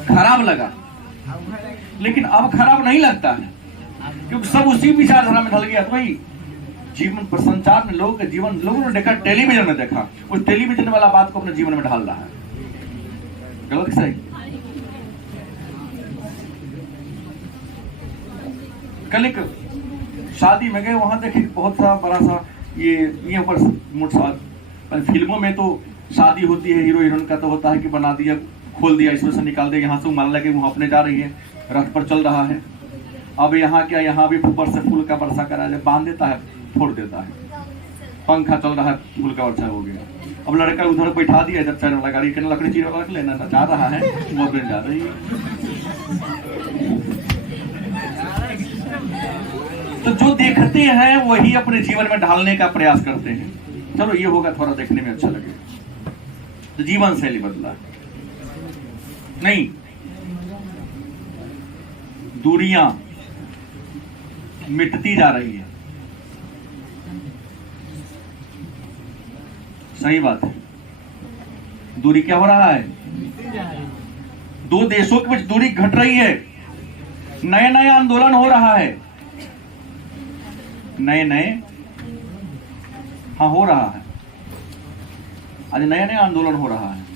खराब लगा। लेकिन अब खराब नहीं लगता है क्योंकि सब उसी विचारधारा में ढल गया। तो भाई जीवन पर संचार में लोगों के जीवन, लोगों ने देखा, टेलीविजन में देखा, उस टेलीविजन वाला बात को अपने जीवन में ढाल रहा है। गलत कि सही? कल एक शादी में गए, वहां देखे बहुत सा बड़ा सा ये ऊपर फिल्मों में तो शादी होती है, हीरो हीरोइन का तो होता है कि बना दिया, खोल दिया, इसमें से निकाल दिया, यहाँ से मान लगे वहां अपने जा रही है, रथ पर चल रहा है। अब यहाँ क्या, यहाँ भी ऊपर से फूल का वर्षा करा है, बांध देता है, फोड़ देता है, पंखा चल रहा है, फूल का वर्षा हो गया। अब लड़का उधर बैठा दिया, जब चैन वाला गाड़ी के लकड़ी चीर वाला लेना नचा रहा है, वो बन जा रही है। तो जो देखते हैं वही अपने जीवन में ढालने का प्रयास करते हैं। चलो ये होगा, थोड़ा देखने में अच्छा लगेगा, तो जीवन शैली बदला नहीं, दूरियां मिटती जा रही है। सही बात है, दूरी क्या हो रहा है? दो देशों के बीच दूरी घट रही है, नए नए आंदोलन हो रहा है, नए नए, हाँ हो रहा है, आज नए नए आंदोलन हो रहा है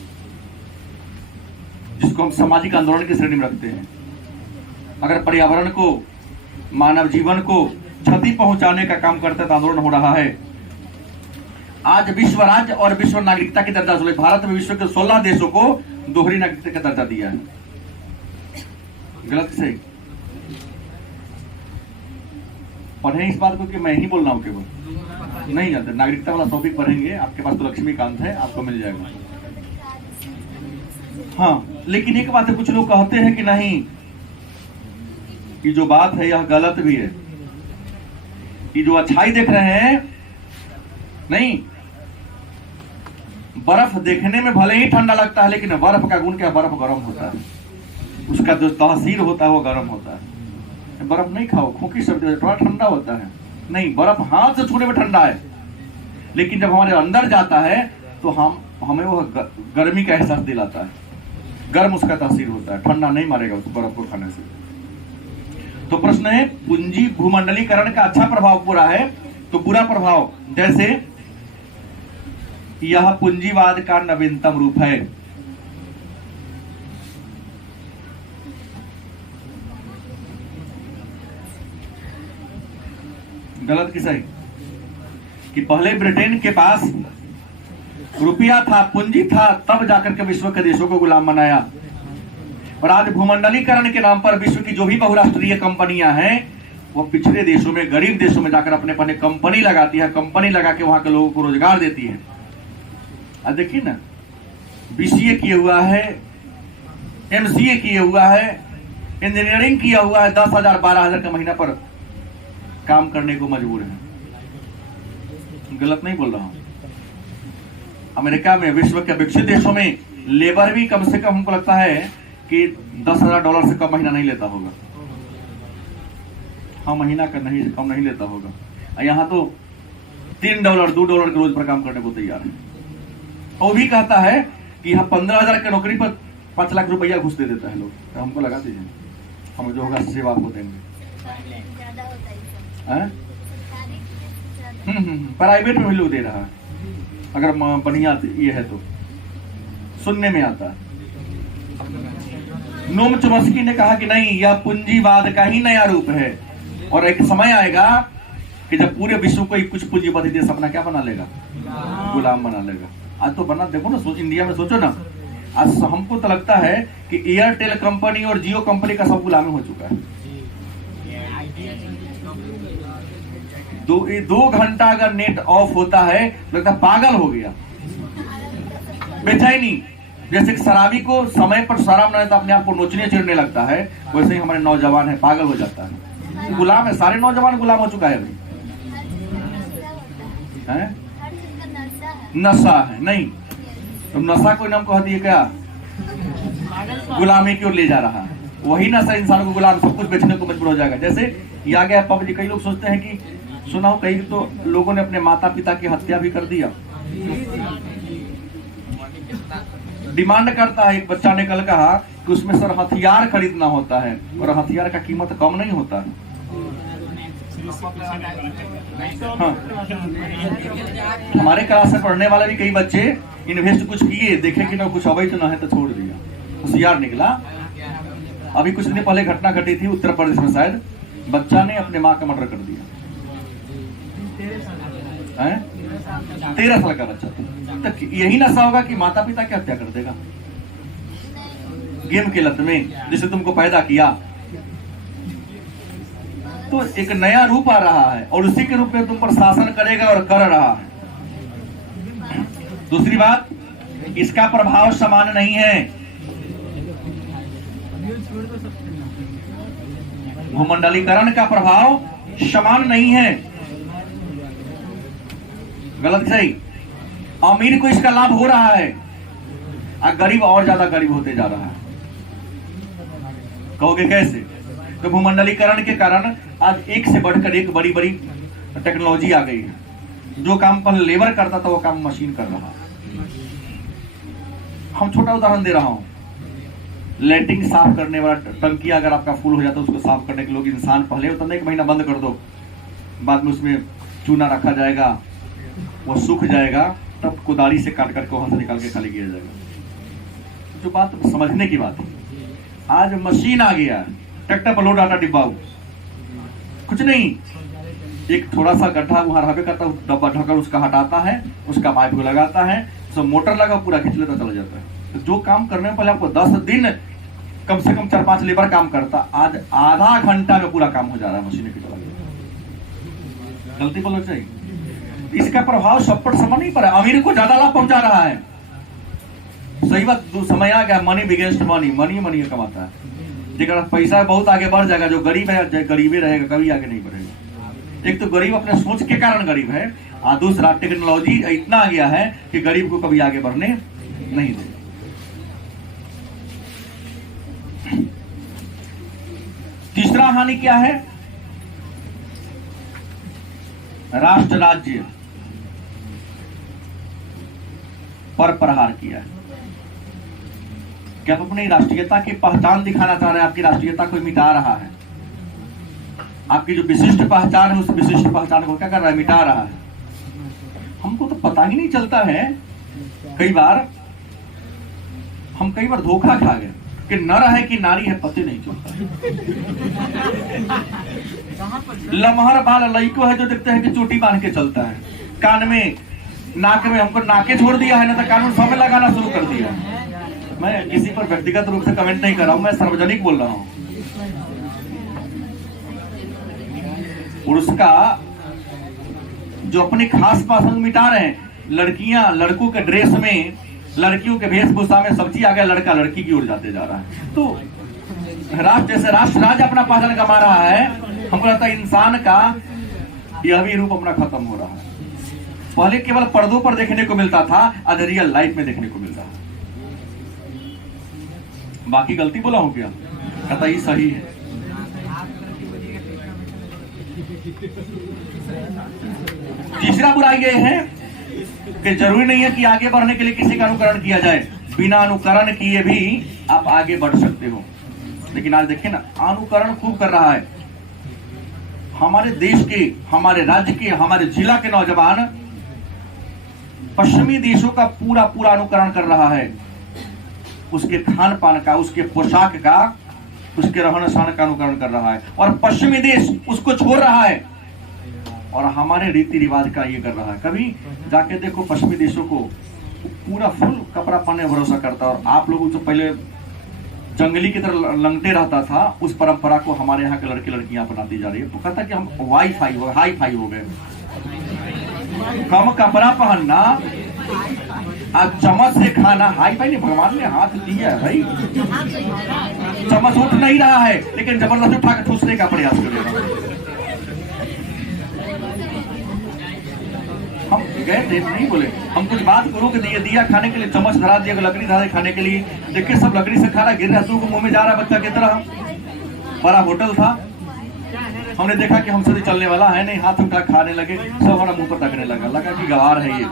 जिसको हम सामाजिक आंदोलन की श्रेणी में रखते हैं। अगर पर्यावरण को, मानव जीवन को क्षति पहुंचाने का काम करता है तो आंदोलन हो रहा है। आज विश्व राज्य और विश्व नागरिकता की दर्जा, भारत में विश्व के 16 देशों को दोहरी नागरिकता का दर्जा दिया है। गलत से पढ़े इस बात को कि मैं ही बोल रहा हूं, केवल नहीं जानते। नागरिकता वाला टॉपिक पढ़ेंगे, आपके पास तो लक्ष्मीकांत है, आपको मिल जाएगा। हाँ, लेकिन एक बात है, कुछ लोग कहते हैं कि नहीं, ये जो बात है यह गलत भी है। ये जो अच्छाई देख रहे हैं, नहीं, बर्फ देखने में भले ही ठंडा लगता है, लेकिन बर्फ का गुण क्या, बर्फ गर्म होता है, उसका जो तासीर होता है वो गर्म होता है। बर्फ नहीं खाओ, खोखी सर्दी, थोड़ा ठंडा होता है, नहीं, बर्फ हाथ से छूने में ठंडा है, लेकिन जब हमारे अंदर जाता है तो हमें वो गर्मी का एहसास दिलाता है, गर्म उसका तासीर होता है, ठंडा नहीं मारेगा उस बर्फ को खाने से। तो प्रश्न है, पूंजी भूमंडलीकरण का अच्छा प्रभाव पूरा है तो बुरा प्रभाव, जैसे यह पूंजीवाद का नवीनतम रूप है। गलत कि सही? कि पहले ब्रिटेन के पास रुपया था, पूंजी था, तब जाकर के विश्व के देशों को गुलाम बनाया। और आज भूमंडलीकरण के नाम पर विश्व की जो भी बहुराष्ट्रीय कंपनियां हैं वो पिछड़े देशों में, गरीब देशों में जाकर अपने अपने कंपनी लगाती है, कंपनी लगा के वहां के लोगों को रोजगार देती है। अब देखिए ना, बीसीए किया हुआ है, एमसीए किया हुआ है, इंजीनियरिंग किया हुआ है, 10,000 12,000 का महीना पर काम करने को मजबूर है। गलत नहीं बोल रहा हूं। अमेरिका में, विश्व के विकसित देशों में लेबर भी कम से कम हमको लगता है कि $10,000 से कम महीना नहीं लेता होगा। हाँ, महीना का नहीं, कम नहीं लेता होगा। यहाँ तो $3 $2 के रोज पर काम करने को तैयार है। और भी कहता है कि यहाँ 15,000 की नौकरी पर 5 लाख रुपया घुस दे देता है लोग। तो हमको लगा दीजिए, हम जो होगा सेवा आपको देंगे। प्राइवेट में भी लोग दे रहा है, अगर बढ़िया ये है तो सुनने में आता है। नोम चोम्स्की ने कहा कि नहीं, यह पूंजीवाद का ही नया रूप है और एक समय आएगा कि जब पूरे विश्व को कुछ पूंजीवादी देश अपना क्या बना लेगा, गुलाम बना लेगा। आज तो बना, देखो ना, इंडिया में सोचो ना, आज हमको तो लगता है कि एयरटेल कंपनी और जियो कंपनी का सब गुलामी हो चुका है। 2 घंटा अगर नेट ऑफ होता है लगता है पागल हो गया, बेचैनी। जैसे शराबी को समय पर शराब न तो अपने आप को नोचने चिढ़ने लगता है, वैसे ही हमारे नौजवान है, पागल हो जाता है, गुलाम है। सारे नौजवान गुलाम हो चुका है भाई, नशा है। नहीं, तुम नशा कोई नाम कह दिए क्या? गुलामी की ओर ले जा रहा है। वही नशा इंसान को गुलाम सब कुछ बेचने को मजबूर हो जाएगा। जैसे ये आ गया पबजी। कई लोग सोचते हैं कि सुना हो कई तो लोगों ने अपने माता पिता की हत्या भी कर दिया। डिमांड करता है, एक बच्चा ने कल कहा कि उसमें सर हथियार खरीदना होता है और हथियार का कीमत कम नहीं होता है। हाँ। हमारे क्लास में पढ़ने वाले भी कई बच्चे इन्वेस्ट कुछ किए, देखे कि ना कुछ अवैध तो ना है तो छोड़ दिया, होशियार निकला। अभी कुछ दिन पहले घटना घटी थी उत्तर प्रदेश में, शायद बच्चा ने अपने माँ का मर्डर कर दिया। 13 साल का बच्चा था। तो यही नशा होगा कि माता पिता की हत्या कर देगा गेम के लत में, जिसे तुमको पैदा किया। तो एक नया रूप आ रहा है और उसी के रूप में तुम पर शासन करेगा और कर रहा है। दूसरी बात, इसका प्रभाव समान नहीं है। भूमंडलीकरण का प्रभाव समान नहीं है। गलत सही, अमीर को इसका लाभ हो रहा है और गरीब और ज्यादा गरीब होते जा रहा है। कहोगे कैसे? तो भूमंडलीकरण के कारण आज एक से बढ़कर एक बड़ी बड़ी टेक्नोलॉजी आ गई है। जो काम पहले लेबर करता था वो काम मशीन कर रहा है। हम छोटा उदाहरण दे रहा हूं, लैट्रिन साफ करने वाला टंकी अगर आपका फुल हो जाता है उसको साफ करने के लोग इंसान पहले होता है, 1 महीना बंद कर दो, बाद में उसमें चूना रखा जाएगा, वो सूख जाएगा, तब कुदारी से काट करके वहां से निकाल के खाली किया जाएगा। जो बात समझने की बात है, आज मशीन आ गया, ट्रैक्टर पर लोड आता डिब्बा, कुछ नहीं, एक थोड़ा सा गड्ढा वहां रहबे करता है, डब्बा ढककर उसका हटाता है, उसका पाइप को लगाता है, सब मोटर लगा पूरा खींच लेता चला जाता है। तो जो काम करने में पहले आपको 10 दिन कम से कम 4-5 लेबर काम करता, आज आधा घंटा में पूरा काम हो जा रहा है मशीन के चला। गलती बोलो चाहिए। इसका प्रभाव सब पर समान नहीं पड़ा, अमीर को ज्यादा लाभ पहुंचा रहा है। सही बात, समय आ गया, मनी बिगेंस्ट मनी, मनी मनी कमाता है। जेकर पैसा बहुत आगे बढ़ जाएगा, जो गरीब है गरीबे रहेगा, कभी आगे नहीं बढ़ेगा। एक तो गरीब अपने सोच के कारण गरीब है, और दूसरा टेक्नोलॉजी इतना आ गया है कि गरीब को कभी आगे बढ़ने नहीं देगा। तीसरा हानि क्या है? राष्ट्र राज्य पर प्रहार किया है। क्या आप अपनी राष्ट्रीयता की पहचान दिखाना चाह रहे हैं? आपकी राष्ट्रीयता को मिटा रहा है। आपकी जो विशिष्ट पहचान है उस विशिष्ट पहचान को क्या कर रहा है? मिटा रहा है। हमको तो पता ही नहीं चलता है। कई बार धोखा खा गए कि नर है कि नारी है पता नहीं चलता। लमहर बाल लइको है जो देखते हैं कि चोटी बांध के चलता है, कान में नाक में, हमको नाके छोड़ दिया है ना तो कानून सब में लगाना शुरू कर दिया। मैं किसी पर व्यक्तिगत रूप से कमेंट नहीं कर रहा हूं, मैं सार्वजनिक बोल रहा हूं। पुरुष का जो अपनी खास पसंद मिटा रहे हैं, लड़कियां लड़कों के ड्रेस में, लड़कियों के वेशभूषा में सब्जी आ गया, लड़का लड़की की ओर जाते जा रहा है। तो राष्ट्र जैसे राष्ट्र राज्य अपना पहचान कमा रहा है, हमको लगता है इंसान का यह भी रूप अपना खत्म हो रहा है। पहले केवल पर्दों पर देखने को मिलता था, आज रियल लाइफ में देखने को मिल रहा है। बाकी गलती बोला हूं क्या? कहता ही सही है। तीसरा बुराई ये है कि जरूरी नहीं है कि आगे बढ़ने के लिए किसी का अनुकरण किया जाए, बिना अनुकरण किए भी आप आगे बढ़ सकते हो। लेकिन आज देखिए ना, अनुकरण खूब कर रहा है हमारे देश के, हमारे राज्य के, हमारे जिला के नौजवान पश्चिमी देशों का पूरा पूरा अनुकरण कर रहा है। उसके खान पान का, उसके पोशाक का, उसके रहन सहन का अनुकरण कर रहा है, और पश्चिमी देश उसको छोड़ रहा है और हमारे रीति रिवाज का ये कर रहा है। कभी जाके देखो पश्चिमी देशों को, पूरा फुल कपड़ा पहनने भरोसा करता, और आप लोगों जो पहले जंगली की तरह लंगटे रहता था, उस परंपरा को हमारे यहाँ के लड़के लड़कियां अपनाती जा रही है। तो कहता कि हम हाई फाई हो गए। कम कपड़ा पहनना, आज चम्मच से खाना, हाई फाई नहीं, भगवान ने हाथ दिया है भाई, चम्मच उठ नहीं रहा है लेकिन जबरदस्ती उठा के ठूसने का प्रयास कर रहा है। हम गए थे, नहीं बोले हम कुछ बात करो कि दिया खाने के लिए, चम्मच धरा दिया, लकड़ी धरा खाने के लिए, देखिए सब लकड़ी से खा रहा, गिर रहा, तू को मुंह में जा रहा बच्चा की तरह। बड़ा होटल था, हमने देखा कि हमसे चलने वाला है नहीं, हाथ उठा खाने लगे, सब हमारा मुंह पर तकने लगा कि गवार है ये।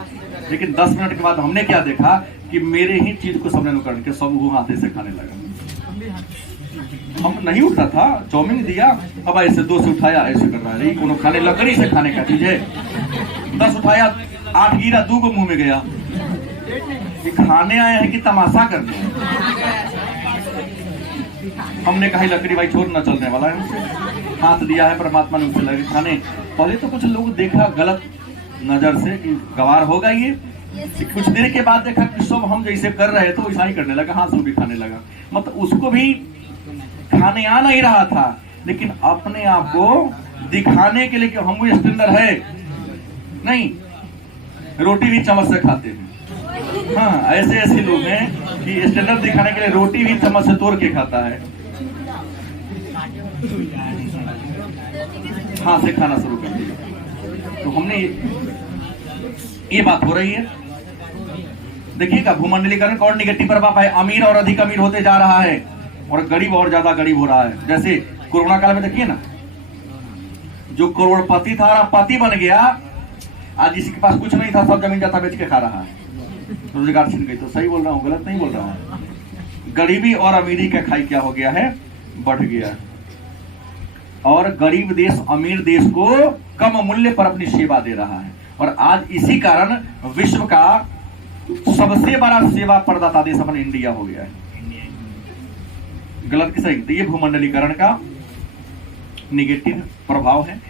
लेकिन 10 मिनट के बाद हमने क्या देखा कि मेरे ही चीज को सबने नुकड़ के सब वो हाथे से खाने लगा। हम नहीं उठता था, चाउमीन दिया, अब ऐसे 2 से उठाया, ऐसे कर रहा है, कोनो खाने, लकड़ी से खाने का चीज है। 10 उठाया, 8 गिरा, 2 को मुंह में गया। ये खाने आए हैं कि तमाशा करने हैं? हमने कहा लकड़ी भाई छोड़, न चलने वाला है, हाथ दिया है परमात्मा ने, उसे लगे खाने। पहले तो कुछ लोग देखा गलत नजर से कि गवार होगा ये, कुछ देर के बाद देखा कि सब हम जैसे कर रहे थे वैसा ही करने लगा, हाथ से भी खाने लगा। मतलब उसको भी खाने आ नहीं रहा था, लेकिन अपने आप को दिखाने के लिए कि हम भी स्टैंडर्ड है। नहीं, रोटी भी चम्मच से खाते हैं। हाँ, ऐसे ऐसे लोग हैं कि स्टैंडर्ड दिखाने के लिए रोटी भी चम्मच से तोड़ के खाता है, हाथ से खाना शुरू कर दिया। तो हमने ये बात हो रही है, देखिएगा भूमंडलीकरण का और निगेटिव प्रभाव है। अमीर और अधिक अमीर होते जा रहा है और गरीब और ज्यादा गरीब हो रहा है। जैसे कोरोना काल में देखिए ना, जो करोड़पति था पति बन गया, आज जिसके पास कुछ नहीं था सब जमीन जाता बेच के खा रहा है, रोजगार छिन गई। तो सही बोल रहा हूँ, गलत नहीं बोल रहा हूँ? गरीबी और अमीरी का खाई क्या हो गया है, बढ़ गया। और गरीब देश अमीर देश को कम मूल्य पर अपनी सेवा दे रहा है, और आज इसी कारण विश्व का सबसे बड़ा सेवा प्रदाता देश अपना इंडिया हो गया है। गलत की सही? तो ये भूमंडलीकरण का निगेटिव प्रभाव है।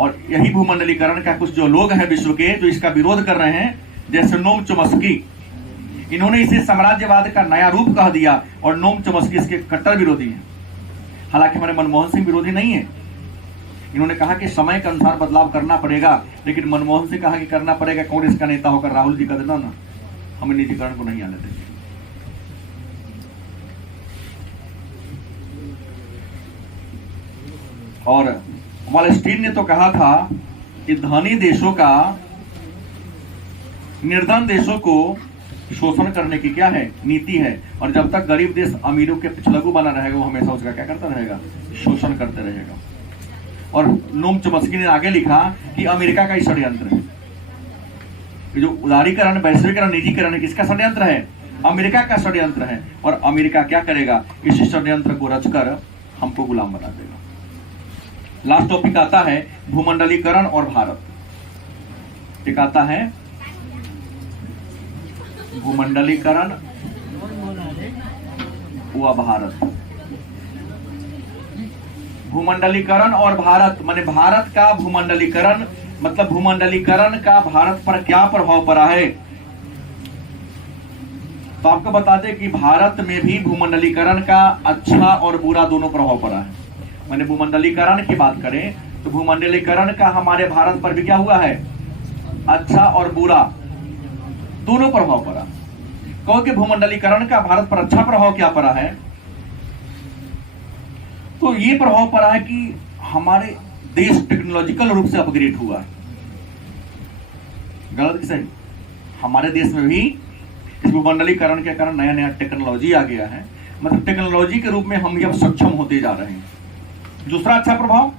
और यही भूमंडलीकरण का कुछ जो लोग हैं विश्व के, जो इसका विरोध कर रहे हैं, जैसे नोम चोम्स्की, इन्होंने इसे साम्राज्यवाद का नया रूप कह दिया, और नोम चोम्स्की इसके कट्टर विरोधी हैं। हालांकि हमारे मनमोहन सिंह विरोधी नहीं है, इन्होंने कहा कि समय के अनुसार बदलाव करना पड़ेगा, लेकिन मनमोहन सिंह कहा कि करना पड़ेगा कांग्रेस का नेता होकर। राहुल जी का देना ना, हमें निजीकरण को नहीं आने देंगे। और वॉलस्टीन ने तो कहा था कि धनी देशों का निर्धन देशों को शोषण करने की क्या है, नीति है, और जब तक गरीब देश अमीरों के पिछलगू बना रहेगा, वो हमेशा उसका क्या करता रहेगा, शोषण करते रहेगा। और नोम चोम्स्की ने आगे लिखा कि अमेरिका का ही षड्यंत्र है, जो उदारीकरण, वैश्वीकरण, निजीकरण है, किसका षड्यंत्र है, अमेरिका का षड्यंत्र है। और अमेरिका क्या करेगा, इसी षड्यंत्र को रचकर हमको गुलाम बना देगा। लास्ट टॉपिक आता है भूमंडलीकरण और भारत। एक आता है भूमंडलीकरण व भारत। भूमंडलीकरण और भारत माने भारत का भूमंडलीकरण, मतलब भूमंडलीकरण का भारत पर क्या प्रभाव पड़ा है। तो आपको बता दें कि भारत में भी भूमंडलीकरण का अच्छा और बुरा दोनों प्रभाव पड़ा है। मैंने भूमंडलीकरण की बात करें तो भूमंडलीकरण का हमारे भारत पर भी क्या हुआ है, अच्छा और बुरा दोनों प्रभाव पड़ा। क्योंकि भूमंडलीकरण का भारत पर अच्छा प्रभाव क्या पड़ा है, तो ये प्रभाव पड़ा है कि हमारे देश टेक्नोलॉजिकल रूप से अपग्रेड हुआ है। गलत की सही? हमारे देश में भी इस भूमंडलीकरण के कारण नया नया टेक्नोलॉजी आ गया है, मतलब टेक्नोलॉजी के रूप में हम अब सक्षम होते जा रहे हैं। दूसरा अच्छा प्रभाव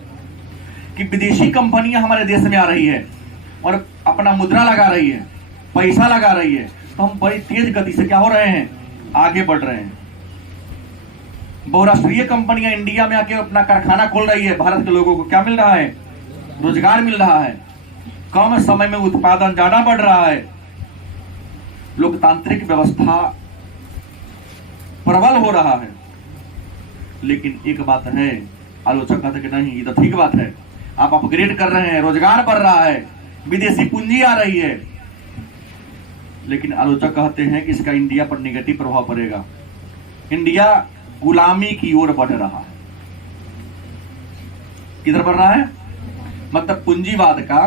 कि विदेशी कंपनियां हमारे देश में आ रही है और अपना मुद्रा लगा रही है, पैसा लगा रही है, तो हम बड़ी तेज गति से क्या हो रहे हैं, आगे बढ़ रहे हैं। बहुराष्ट्रीय कंपनियां इंडिया में आके अपना कारखाना खोल रही है। भारत के लोगों को क्या मिल रहा है, रोजगार मिल रहा है, कम समय में उत्पादन ज्यादा बढ़ रहा है, लोकतांत्रिक व्यवस्था प्रबल हो रहा है। लेकिन एक बात है, आलोचक कहते कि नहीं, ये तो ठीक बात है, आप अपग्रेड कर रहे हैं, रोजगार बढ़ रहा है, विदेशी पूंजी आ रही है, लेकिन आलोचक कहते हैं कि इसका इंडिया पर नेगेटिव प्रभाव पड़ेगा। इंडिया गुलामी की ओर बढ़ रहा है। किधर बढ़ रहा है, मतलब पूंजीवाद का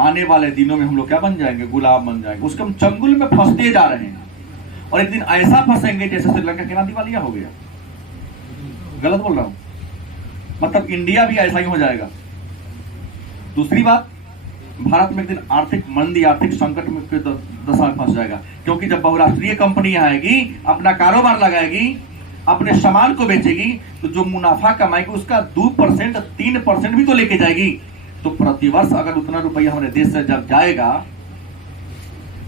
आने वाले दिनों में हम लोग क्या बन जाएंगे, गुलाम बन जाएंगे। उसके हम चंगुल में फंसते जा रहे हैं, और एक दिन ऐसा फंसेंगे जैसे श्रीलंका के ना दिवालिया हो गया। गलत बोल रहा हूं? मतलब इंडिया भी ऐसा ही हो जाएगा। दूसरी बात भारत में एक दिन आर्थिक मंदी, आर्थिक संकट में के दशा में फंस जाएगा। क्योंकि जब बहुराष्ट्रीय कंपनी आएगी, अपना कारोबार लगाएगी, अपने सामान को बेचेगी, तो जो मुनाफा कमाएगी उसका 2% 3% भी तो लेके जाएगी। तो प्रतिवर्ष अगर उतना रुपया हमारे देश से जब जाएगा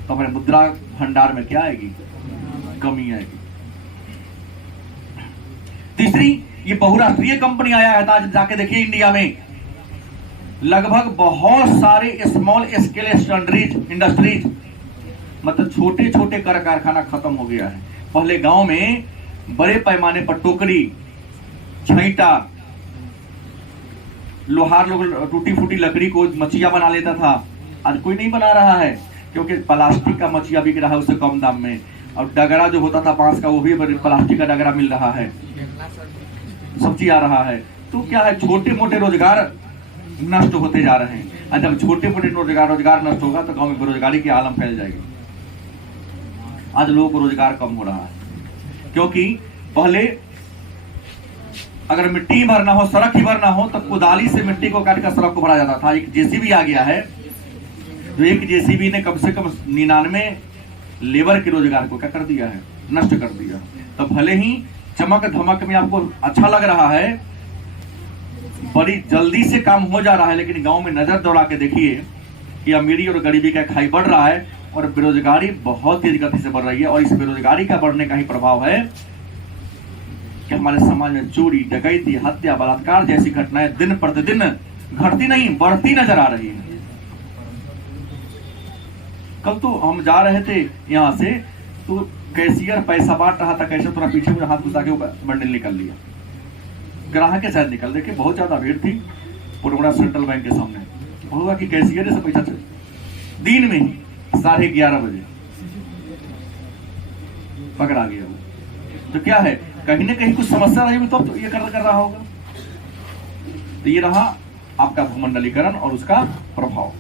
तो हमारे मुद्रा भंडार में क्या आएगी? कमी आएगी। तीसरी, ये बहुराष्ट्रीय कंपनी आया है, आज जाके देखिए इंडिया में लगभग बहुत सारे स्मॉल स्केल इंडस्ट्रीज मतलब छोटे छोटे कारखाना खत्म हो गया है। पहले गांव में बड़े पैमाने पर टोकरी, छैटा, लोहार लोग टूटी फूटी लकड़ी को मछिया बना लेता था। आज कोई नहीं बना रहा है, क्योंकि प्लास्टिक का मछिया बिक रहा है उससे कम दाम में। और डगरा जो होता था बांस का, वो भी प्लास्टिक का डगरा मिल रहा है, सब्जी आ रहा है। तो क्या है, छोटे मोटे रोजगार नष्ट होते जा रहे हैं। और जब छोटे मोटे रोजगार नष्ट होगा तो गांव में बेरोजगारी की आलम फैल जाएगी। आज लोगों को रोजगार कम हो रहा है, क्योंकि पहले अगर मिट्टी भरना हो, सड़क ही भरना हो, तो कुदाली से मिट्टी को काट कर सड़क को भरा जाता था। एक जेसीबी आ गया है, जो एक जेसीबी ने कम से कम 99 लेबर के रोजगार को क्या कर दिया है? नष्ट कर दिया। तो भले ही चमक धमक में आपको अच्छा लग रहा है, बड़ी जल्दी से काम हो जा रहा है, लेकिन गांव में नजर दौड़ा के देखिए कि अमीरी और गरीबी का खाई बढ़ रहा है और बेरोजगारी बहुत तेज गति से बढ़ रही है। और इस बेरोजगारी का बढ़ने का ही प्रभाव है कि हमारे समाज में चोरी, डकैती, हत्या, बलात्कार जैसी घटनाएं दिन प्रतिदिन घटती नहीं, बढ़ती नजर आ रही है। कल तो हम जा रहे थे यहाँ से, तो कैशियर पैसा बांट रहा था, कैसे थोड़ा पीछे में हाथ घुसा के बंडल निकल लिया, ग्राहक के साथ निकल। देखिए बहुत ज्यादा भीड़ थी पुरवड़ा सेंट्रल बैंक के सामने। होगा कि कैशियर से पैसा दिन में ही 11:30 बजे पकड़ा गया वो। तो क्या है, कहीं ना कहीं कुछ समस्या रही तो ये कर रहा होगा। तो ये रहा आपका भूमंडलीकरण और उसका प्रभाव।